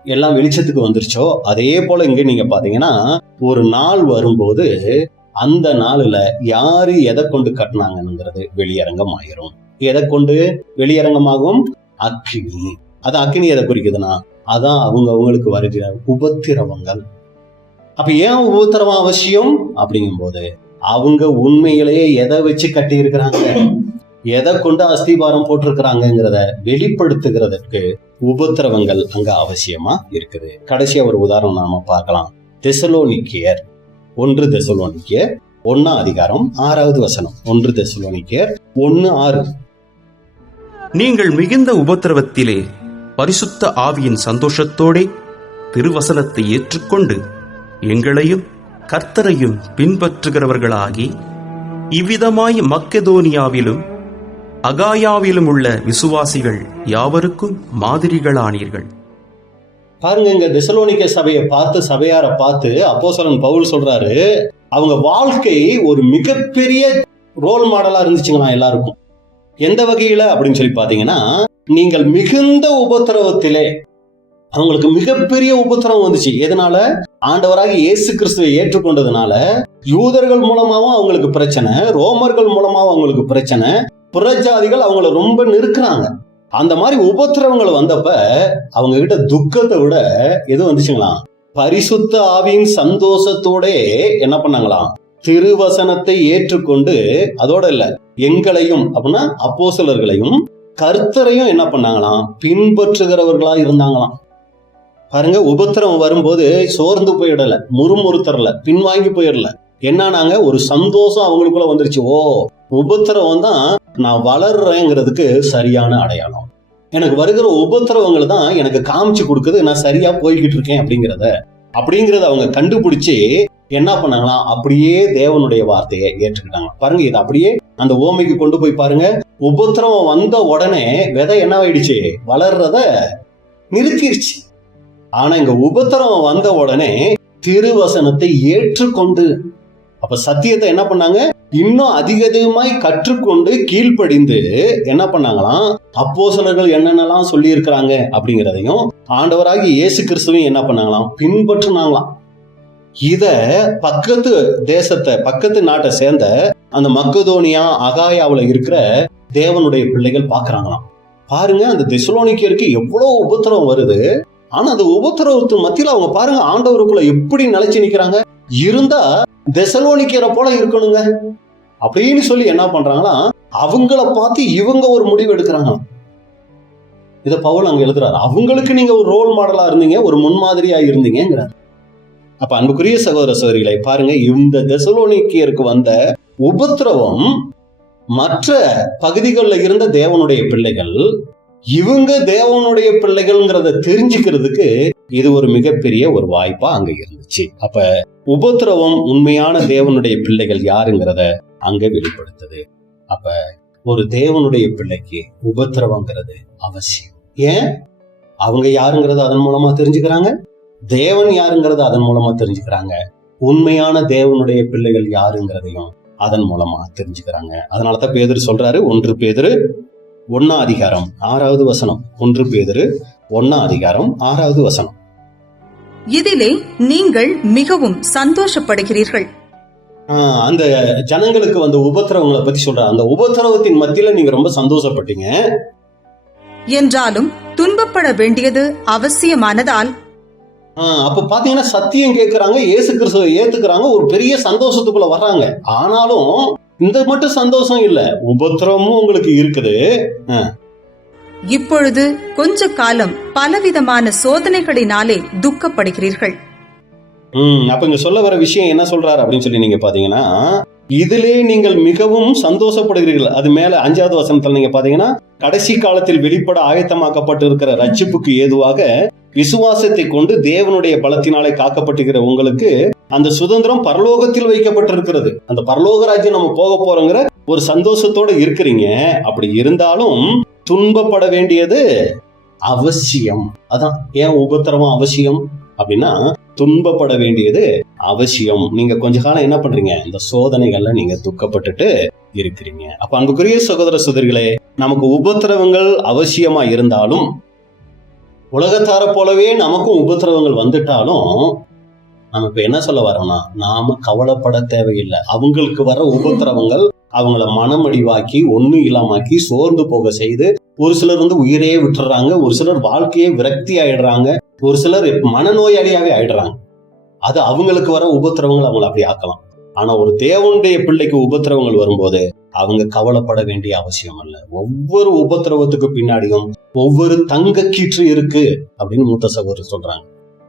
எல்லாம் வெளிச்சத்துக்கு வந்துருச்சோ அதே போல இங்க நீங்க பாத்தீங்கன்னா ஒரு நாள் வரும்போது அந்த நாள்ல யாரு எதை கொண்டு கட்டினாங்கிறது வெளியரங்கம் ஆயிரும். எதை கொண்டு வெளியரங்கமாகும்? அக்கினி. அது அக்கினி எதை குறிக்குதுன்னா அதான் அவங்களுக்கு வருகிற உபத்திரவங்கள். அப்ப ஏன் உபத்திரவம் அவசியம் அப்படிங்கும் போது அவங்க உண்மையிலேயே எதை வச்சு கட்டி இருக்கிறாங்க, எதை கொண்டு அஸ்திபாரம் போட்டிருக்கிறாங்கிறத வெளிப்படுத்துகிறதுக்கு உபத்திரவங்கள் அங்க அவசியமா இருக்குது. கடைசியா ஒரு உதாரணம் நாம பார்க்கலாம். தெசலோனிக்கேயர் 1 தெசலோனிக்கேயர் 1ஆம் அதிகாரம் 6வது வசனம். 1 தெசலோனிக்கேயர் 1:6. நீங்கள் மிகுந்த உபத்திரவத்திலே பரிசுத்த ஆவியின் சந்தோஷத்தோடே திருவசனத்தை ஏற்றுக்கொண்டு எங்களையும் கர்த்தரையும் பின்பற்றுகிறவர்களாகி இவ்விதமாய் மக்கெதோனியாவிலும் அகாயாவிலும் உள்ள விசுவாசிகள் யாவருக்கும் மாதிரிகளானீர்கள். பாருங்க, இங்க தெசலோனிக்கே சபையை பார்த்து, சபையாரை பார்த்து அப்போஸ்தலன் பவுல் சொல்றாரு, அவங்க வாழ்க்கை ஒரு மிகப்பெரிய ரோல் மாடலா இருந்துச்சுங்களா எல்லாருக்கும். எந்த வகையில அப்படின்னு சொல்லி பாத்தீங்கன்னா, நீங்கள் மிகுந்த உபத்திரவத்திலே, அவங்களுக்கு மிகப்பெரிய உபத்திரவம் வந்துச்சு. எதனால? ஆண்டவராக இயேசு கிறிஸ்துவை ஏற்றுக்கொண்டதுனால. யூதர்கள் மூலமாவும் அவங்களுக்கு பிரச்சனை, ரோமர்கள் மூலமாவும் அவங்களுக்கு பிரச்சனை, புறஜாதிகள் அவங்கள ரொம்ப நெருக்குறாங்க. அந்த மாதிரி உபத்திரவங்கள் வந்தப்ப அவங்க கிட்ட துக்கத்தை விட எது வந்துச்சுங்களா? பரிசுத்த ஆவியின் சந்தோஷத்தோட என்ன பண்ணாங்களாம்? திருவசனத்தை ஏற்றுக்கொண்டு, அதோட இல்ல, எங்களையும் அப்படின்னா அப்போஸ்தலர்களையும் கர்த்தரையும் என்ன பண்ணாங்களாம்? பின்பற்றுகிறவர்களா இருந்தாங்களாம். பாருங்க, உபத்திரவம் வரும்போது சோர்ந்து போயிடல, முறுமுறுத்தரல, பின்வாங்கி போயிடல. என்னன்னாங்க, ஒரு சந்தோஷம் அவங்களுக்குள்ள வந்துருச்சு. ஓ, உபத்திரவம் தான் நான் வளர்றேங்கிறதுக்கு சரியான அடையாளம். எனக்கு வருகிற உபத்திரவங்கள் தான் எனக்கு காமிச்சு கொடுக்குது நான் சரியா போய்கிட்டு இருக்கேன் அப்படிங்கறத அவங்க கண்டுபிடிச்சு என்ன பண்ணாங்களாம்? அப்படியே தேவனுடைய வார்த்தையை ஏற்றுக்கிட்டாங்க. பாருங்க, இது அப்படியே அந்த ஓமைக்கு கொண்டு போய் பாருங்க. உபத்திரவம் வந்த உடனே விதை என்ன ஆயிடுச்சு? வளர்றத நிறுத்திருச்சு. ஆனா இங்க உபத்திரவம் வந்த உடனே திருவசனத்தை ஏற்றுக்கொண்டு, அப்ப சத்தியத்தை என்ன பண்ணாங்க? இன்னும் அதிகமாய் கற்றுக்கொண்டு கீழ்ப்படிந்து என்ன பண்ணாங்களாம்? அப்போஸ்தலர்கள் என்னென்னலாம் சொல்லி இருக்கிறாங்க அப்படிங்கிறதையும் ஆண்டவராகி இயேசு கிறிஸ்துவையும் என்ன பண்ணாங்களாம்? பின்பற்றினாங்களாம். இத பக்கத்து தேசத்தை, பக்கத்து நாட்டை சேர்ந்த அந்த மக்கெதோனியா அகாயாவுல இருக்கிற தேவனுடைய பிள்ளைகள் பாக்குறாங்களாம். பாருங்க, அந்த தெசலோனிக்கேயருக்கு எவ்வளவு உபத்திரவம் வருது. ஆனா அந்த உபத்திரவத்து மத்தியில அவங்க பாருங்க ஆண்டவருக்குள்ள எப்படி நிலைச்சு நிக்கிறாங்க. இருந்தா தெசலோனிக்கேயரை போல இருக்கணுங்க அப்படின்னு சொல்லி என்ன பண்றாங்களா? அவங்கள பார்த்து இவங்க ஒரு முடிவு எடுக்கிறாங்களாம். இத பவுல் அங்க எழுதுறாரு. அவங்களுக்கு நீங்க ஒரு ரோல் மாடலா இருந்தீங்க, ஒரு முன்மாதிரியா இருந்தீங்கிறார். அப்ப அன்புக்குரிய சகோதர சகோதரிகளை பாருங்க, இந்த தெசலோனிக்கேயருக்கு வந்த உபத்திரவம் மற்ற பகுதிகளில் இருந்த தேவனுடைய பிள்ளைகள், இவங்க தேவனுடைய பிள்ளைகள்ங்கிறத தெரிஞ்சுக்கிறதுக்கு இது ஒரு மிகப்பெரிய ஒரு வாய்ப்பா அங்க இருந்துச்சு. அப்ப உபத்திரவம் உண்மையான தேவனுடைய பிள்ளைகள் யாருங்கிறத அங்க வெளிப்படுத்துது. அப்ப ஒரு தேவனுடைய பிள்ளைக்கு உபத்திரவங்கிறது அவசியம். ஏன்? அவங்க யாருங்கிறத அதன் மூலமா தெரிஞ்சுக்கிறாங்க, தேவன் யாருங்கிறத அதன் மூலமா தெரிஞ்சுக்கிறாங்க, உண்மையான தேவனுடைய பிள்ளைகள் யாருங்கிறதையும் அதன் மூலமா தெரிஞ்சுக்கிறாங்க. அதனாலதான் பேதுரு சொல்றாரு, 1 பேதுரு 1ஆம் அதிகாரம் 6வது வசனம். 1 பேதுரு 1ஆம் அதிகாரம் 6வது வசனம். இதிலே நீங்கள் மிகவும் சந்தோஷப்படுகிறீர்கள். அந்த ஜனங்களுக்கு வந்த உபத்திரவங்களை பத்தி சொல்ற, அந்த உபத்திரவத்தின் மத்தியில நீங்க ரொம்ப சந்தோஷப்பட்டீங்க. என்றாலும் துன்பப்பட வேண்டியது அவசியமானதால். அப்ப பாத்தீங்கன்னா சத்தியம் கேட்கிறாங்க, இயேசு கிறிஸ்துவை ஏத்துக்கிறாங்க, ஒரு பெரிய சந்தோஷத்துக்குள்ள வர்றாங்க. ஆனாலும் இந்த மட்டும் சந்தோஷம் இல்ல, உபத்திரமும் உங்களுக்கு இருக்குது. இப்பொழுது கொஞ்ச காலம் பலவிதமான சோதனைகளினாலே துக்கப்படுகிறீர்கள். அப்ப இங்க சொல்ல வர விஷயம் என்ன சொல்றாரு அப்படின்னு சொல்லி நீங்க பாத்தீங்கன்னா, இதிலே நீங்கள் மிகவும் சந்தோஷப்படுகிறீர்கள். அது மேல 5வது வசனத்துல நீங்க பாத்தீங்கன்னா, கடைசி காலத்தில் வெளிப்பட ஆயத்தமாக்கப்பட்டு இருக்கிற ரட்சிப்புக்கு ஏதுவாக விசுவாசத்தை கொண்டு தேவனுடைய பலத்தினாலே காக்கப்பட்டிருக்கிற உங்களுக்கு அந்த சுதந்திரம் பரலோகத்தில் வைக்கப்பட்டிருக்கிறது. அந்த பரலோக ராஜ்யம் நம்ம போக போறோங்கிற ஒரு சந்தோஷத்தோட இருக்கிறீங்க. அப்படி இருந்தாலும் துன்பப்பட வேண்டியது அவசியம். அதான் ஏன் உபத்திரவம் அவசியம் அப்படின்னா, துன்பப்பட வேண்டியது அவசியம். நீங்க கொஞ்ச காலம் என்ன பண்றீங்க? இந்த சோதனைகள்ல நீங்க துக்கப்பட்டுட்டு இருக்கிறீங்க. அப்ப அன்புக்குரிய சகோதர சகோதரிகளே, நமக்கு உபத்திரவங்கள் அவசியமா இருந்தாலும், உலகத்தார போலவே நமக்கும் உபத்திரவங்கள் வந்துட்டாலும், நம்ம இப்ப என்ன சொல்ல வரோம்னா, நாம கவலைப்பட தேவையில்லை. அவங்களுக்கு வர உபத்திரவங்கள் அவங்கள மனமடிவாக்கி, ஒன்னும் இல்லாமாக்கி, சோர்ந்து போக செய்து, ஒரு சிலர் உயிரே விட்டுறாங்க, ஒரு சிலர் வாழ்க்கையே விரக்தி ஆயிடுறாங்க, ஒரு சிலர் மனநோயாளியாவே ஆயிடுறாங்க. அது அவங்களுக்கு வர உபத்திரவங்கள் அவங்களை அப்படி ஆக்கலாம். ஆனா ஒரு தேவனுடைய பிள்ளைக்கு உபத்திரவங்கள் வரும்போது அவங்க கவலைப்பட வேண்டிய அவசியம் அல்ல. ஒவ்வொரு உபத்திரவத்துக்கு பின்னாடியும் ஒவ்வொரு தங்க கீற்று இருக்கு அப்படின்னு மூத்த சகோதரர் சொல்றாங்க.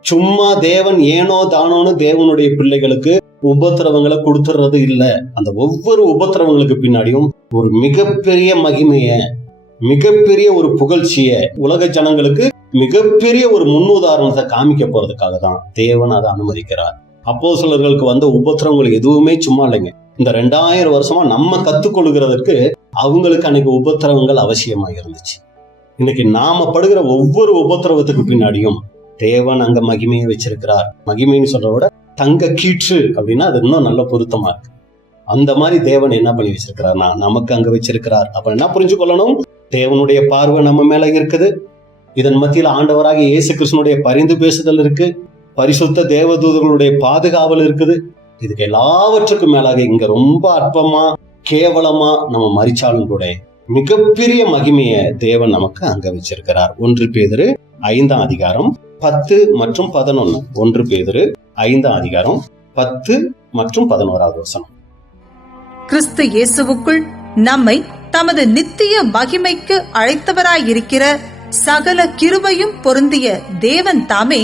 சும்மா தேவன் ஏனோ தானோன்னு தேவனுடைய பிள்ளைகளுக்கு உபத்திரவங்களை கொடுத்துறது இல்ல. அந்த ஒவ்வொரு உபத்திரவங்களுக்கு பின்னாடியும் ஒரு மிகப்பெரிய மகிமைய, மிகப்பெரிய ஒரு புகழ்ச்சிய, உலக ஜனங்களுக்கு மிகப்பெரிய ஒரு முன்னுதாரணத்தை காமிக்க போறதுக்காக தான் தேவன் அதை அனுமதிக்கிறார். அப்போஸ்தலர்களுக்கு வந்த உபத்திரவங்கள் எதுவுமே சும்மா இல்லைங்க. இந்த 2000 வருஷமா நம்ம கத்துக்கொள்கிறதுக்கு அவங்களுக்கு அன்னைக்கு உபத்திரவங்கள் அவசியமா இருந்துச்சு. இன்னைக்கு நாம படுகிற ஒவ்வொரு உபத்திரவத்துக்கு பின்னாடியும் தேவன் அங்க மகிமையை வச்சிருக்கிறார். மகிமைன்னு சொல்றத விட தங்க கீற்று அப்படின்னா அது இன்னும் நல்ல பொருத்தமா இருக்கு. அந்த மாதிரி தேவன் என்ன பண்ணி வச்சிருக்கிறார்னா நமக்கு அங்க வச்சிருக்கிறார். அப்ப என்ன புரிஞ்சு கொள்ளணும்? தேவனுடைய பார்வை நம்ம மேல இருக்குது. இதன் மத்தியில் ஆண்டவராக இயேசு கிறிஸ்துனுடைய பரிந்து பேசுதல் இருக்கு. பரிசுத்த தேவதூதர்களுடைய பாதுகாவல் இருக்குது. இதுக்கு எல்லாவற்றுக்கும் மேலாக இங்க ரொம்ப அற்பமா கேவலமா நம்ம மரிச்சாலும் கூட மிகப்பெரிய மகிமைய தேவன் நமக்கு அங்க வச்சிருக்கிறார். 1 பேதுரு 5ஆம் அதிகாரம் 10 மற்றும் 11. 1 பேதுரு 5ஆம் அதிகாரம் 10 மற்றும் 11வது வசனம். கிறிஸ்து இயேசுவுக்குள் நம்மை தமது நித்திய மகிமைக்கு அழைத்தவராயிருக்கிற சகல கிருபையும் பொருந்திய தேவன் தாமே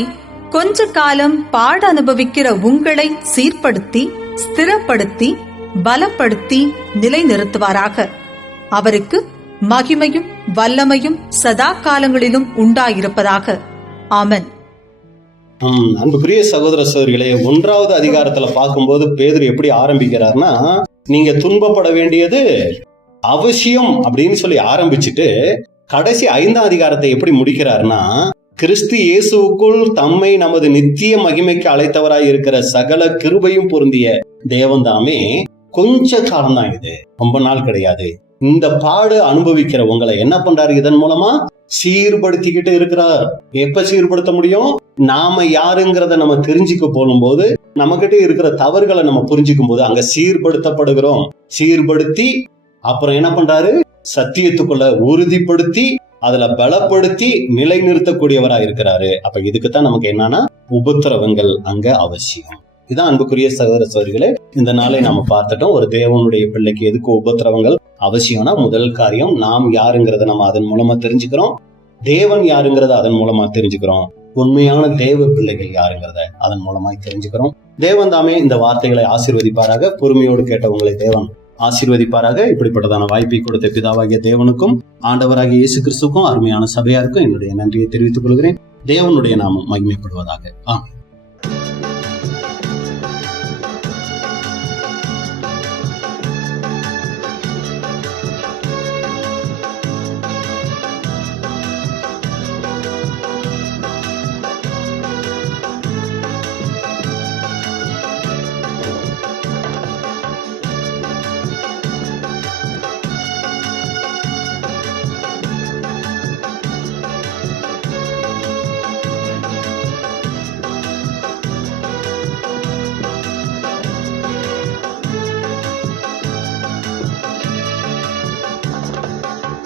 கொஞ்ச காலம் பாட அனுபவிக்கிற உங்களை சீர்படுத்தி, ஸ்திரப்படுத்தி, பலப்படுத்தி நிலைநிறுத்துவாராக. அவருக்கு மகிமையும் வல்லமையும் சதா காலங்களிலும் உண்டாயிருப்பதாக. ஆமென். அன்புக்குரிய சகோதர சகோதரிகளே, 1வது அதிகாரத்துல பார்க்கும்போது பேதுரு எப்படி ஆரம்பிக்கிறார்னா, நீங்க துன்பப்பட வேண்டியது அவசியம் அப்படின்னு சொல்லி ஆரம்பிச்சுட்டு கடைசி 5ஆம் அதிகாரத்தை எப்படி முடிக்கிறார்னா, கிறிஸ்து இயேசுவுக்குள் தம்மை நமது நித்திய மகிமைக்கு அழைத்தவராய் இருக்கிற சகல கிருபையும் பொருந்திய தேவன்தாமே கொஞ்ச காலம்தான், இது ரொம்ப நாள் கிடையாது. இந்த பாடு அனுபவிக்கிற உங்களை என்ன பண்றாரு? இதன் மூலமா சீர்படுத்திக்கிட்டு இருக்கிறார். எப்ப சீர்படுத்த முடியும்? நாம யாருங்கிறத நம்ம தெரிஞ்சுக்க போகும்போது, நம்ம கிட்ட இருக்கிற தவறுகளை நம்ம புரிஞ்சுக்கும் போது அங்க சீர்படுத்தப்படுகிறோம். சீர்படுத்தி அப்புறம் என்ன பண்றாரு? சத்தியத்துக்குள்ள உறுதிப்படுத்தி அதுல பலப்படுத்தி நிலைநிறுத்தக்கூடியவரா இருக்கிறாரு. அப்ப இதுக்குத்தான் நமக்கு என்னன்னா உபத்திரவங்கள் அங்க அவசியம். இதான் அன்புக்குரிய சகோதர சகோதரிகளே, இந்த நாளை நாம பார்த்துட்டோம். ஒரு தேவனுடைய பிள்ளைக்கு எதுக்கு உபத்திரவங்கள் அவசியம்னா, முதல் காரியம் நாம் யாருங்கிறத நம்ம அதன் மூலமா தெரிஞ்சுக்கிறோம். தேவன் யாருங்கிறத அதன் மூலமா தெரிஞ்சுக்கிறோம். உண்மையான தேவ பிள்ளைகள் யாருங்கிறத அதன் மூலமாய் தெரிஞ்சுக்கிறோம். தேவன் தாமே இந்த வார்த்தைகளை ஆசீர்வதிப்பாராக. பொறுமையோடு கேட்ட உங்களை தேவன் ஆசீர்வதிப்பாராக. இப்படிப்பட்டதான வாய்ப்பை கொடுத்த பிதாவாகிய தேவனுக்கும் ஆண்டவராகிய இயேசு கிறிஸ்துக்கும் அருமையான சபையாருக்கும் என்னுடைய நன்றியை தெரிவித்துக் கொள்கிறேன். தேவனுடைய நாமம் மகிமைப்படுவதாக. ஆமென்.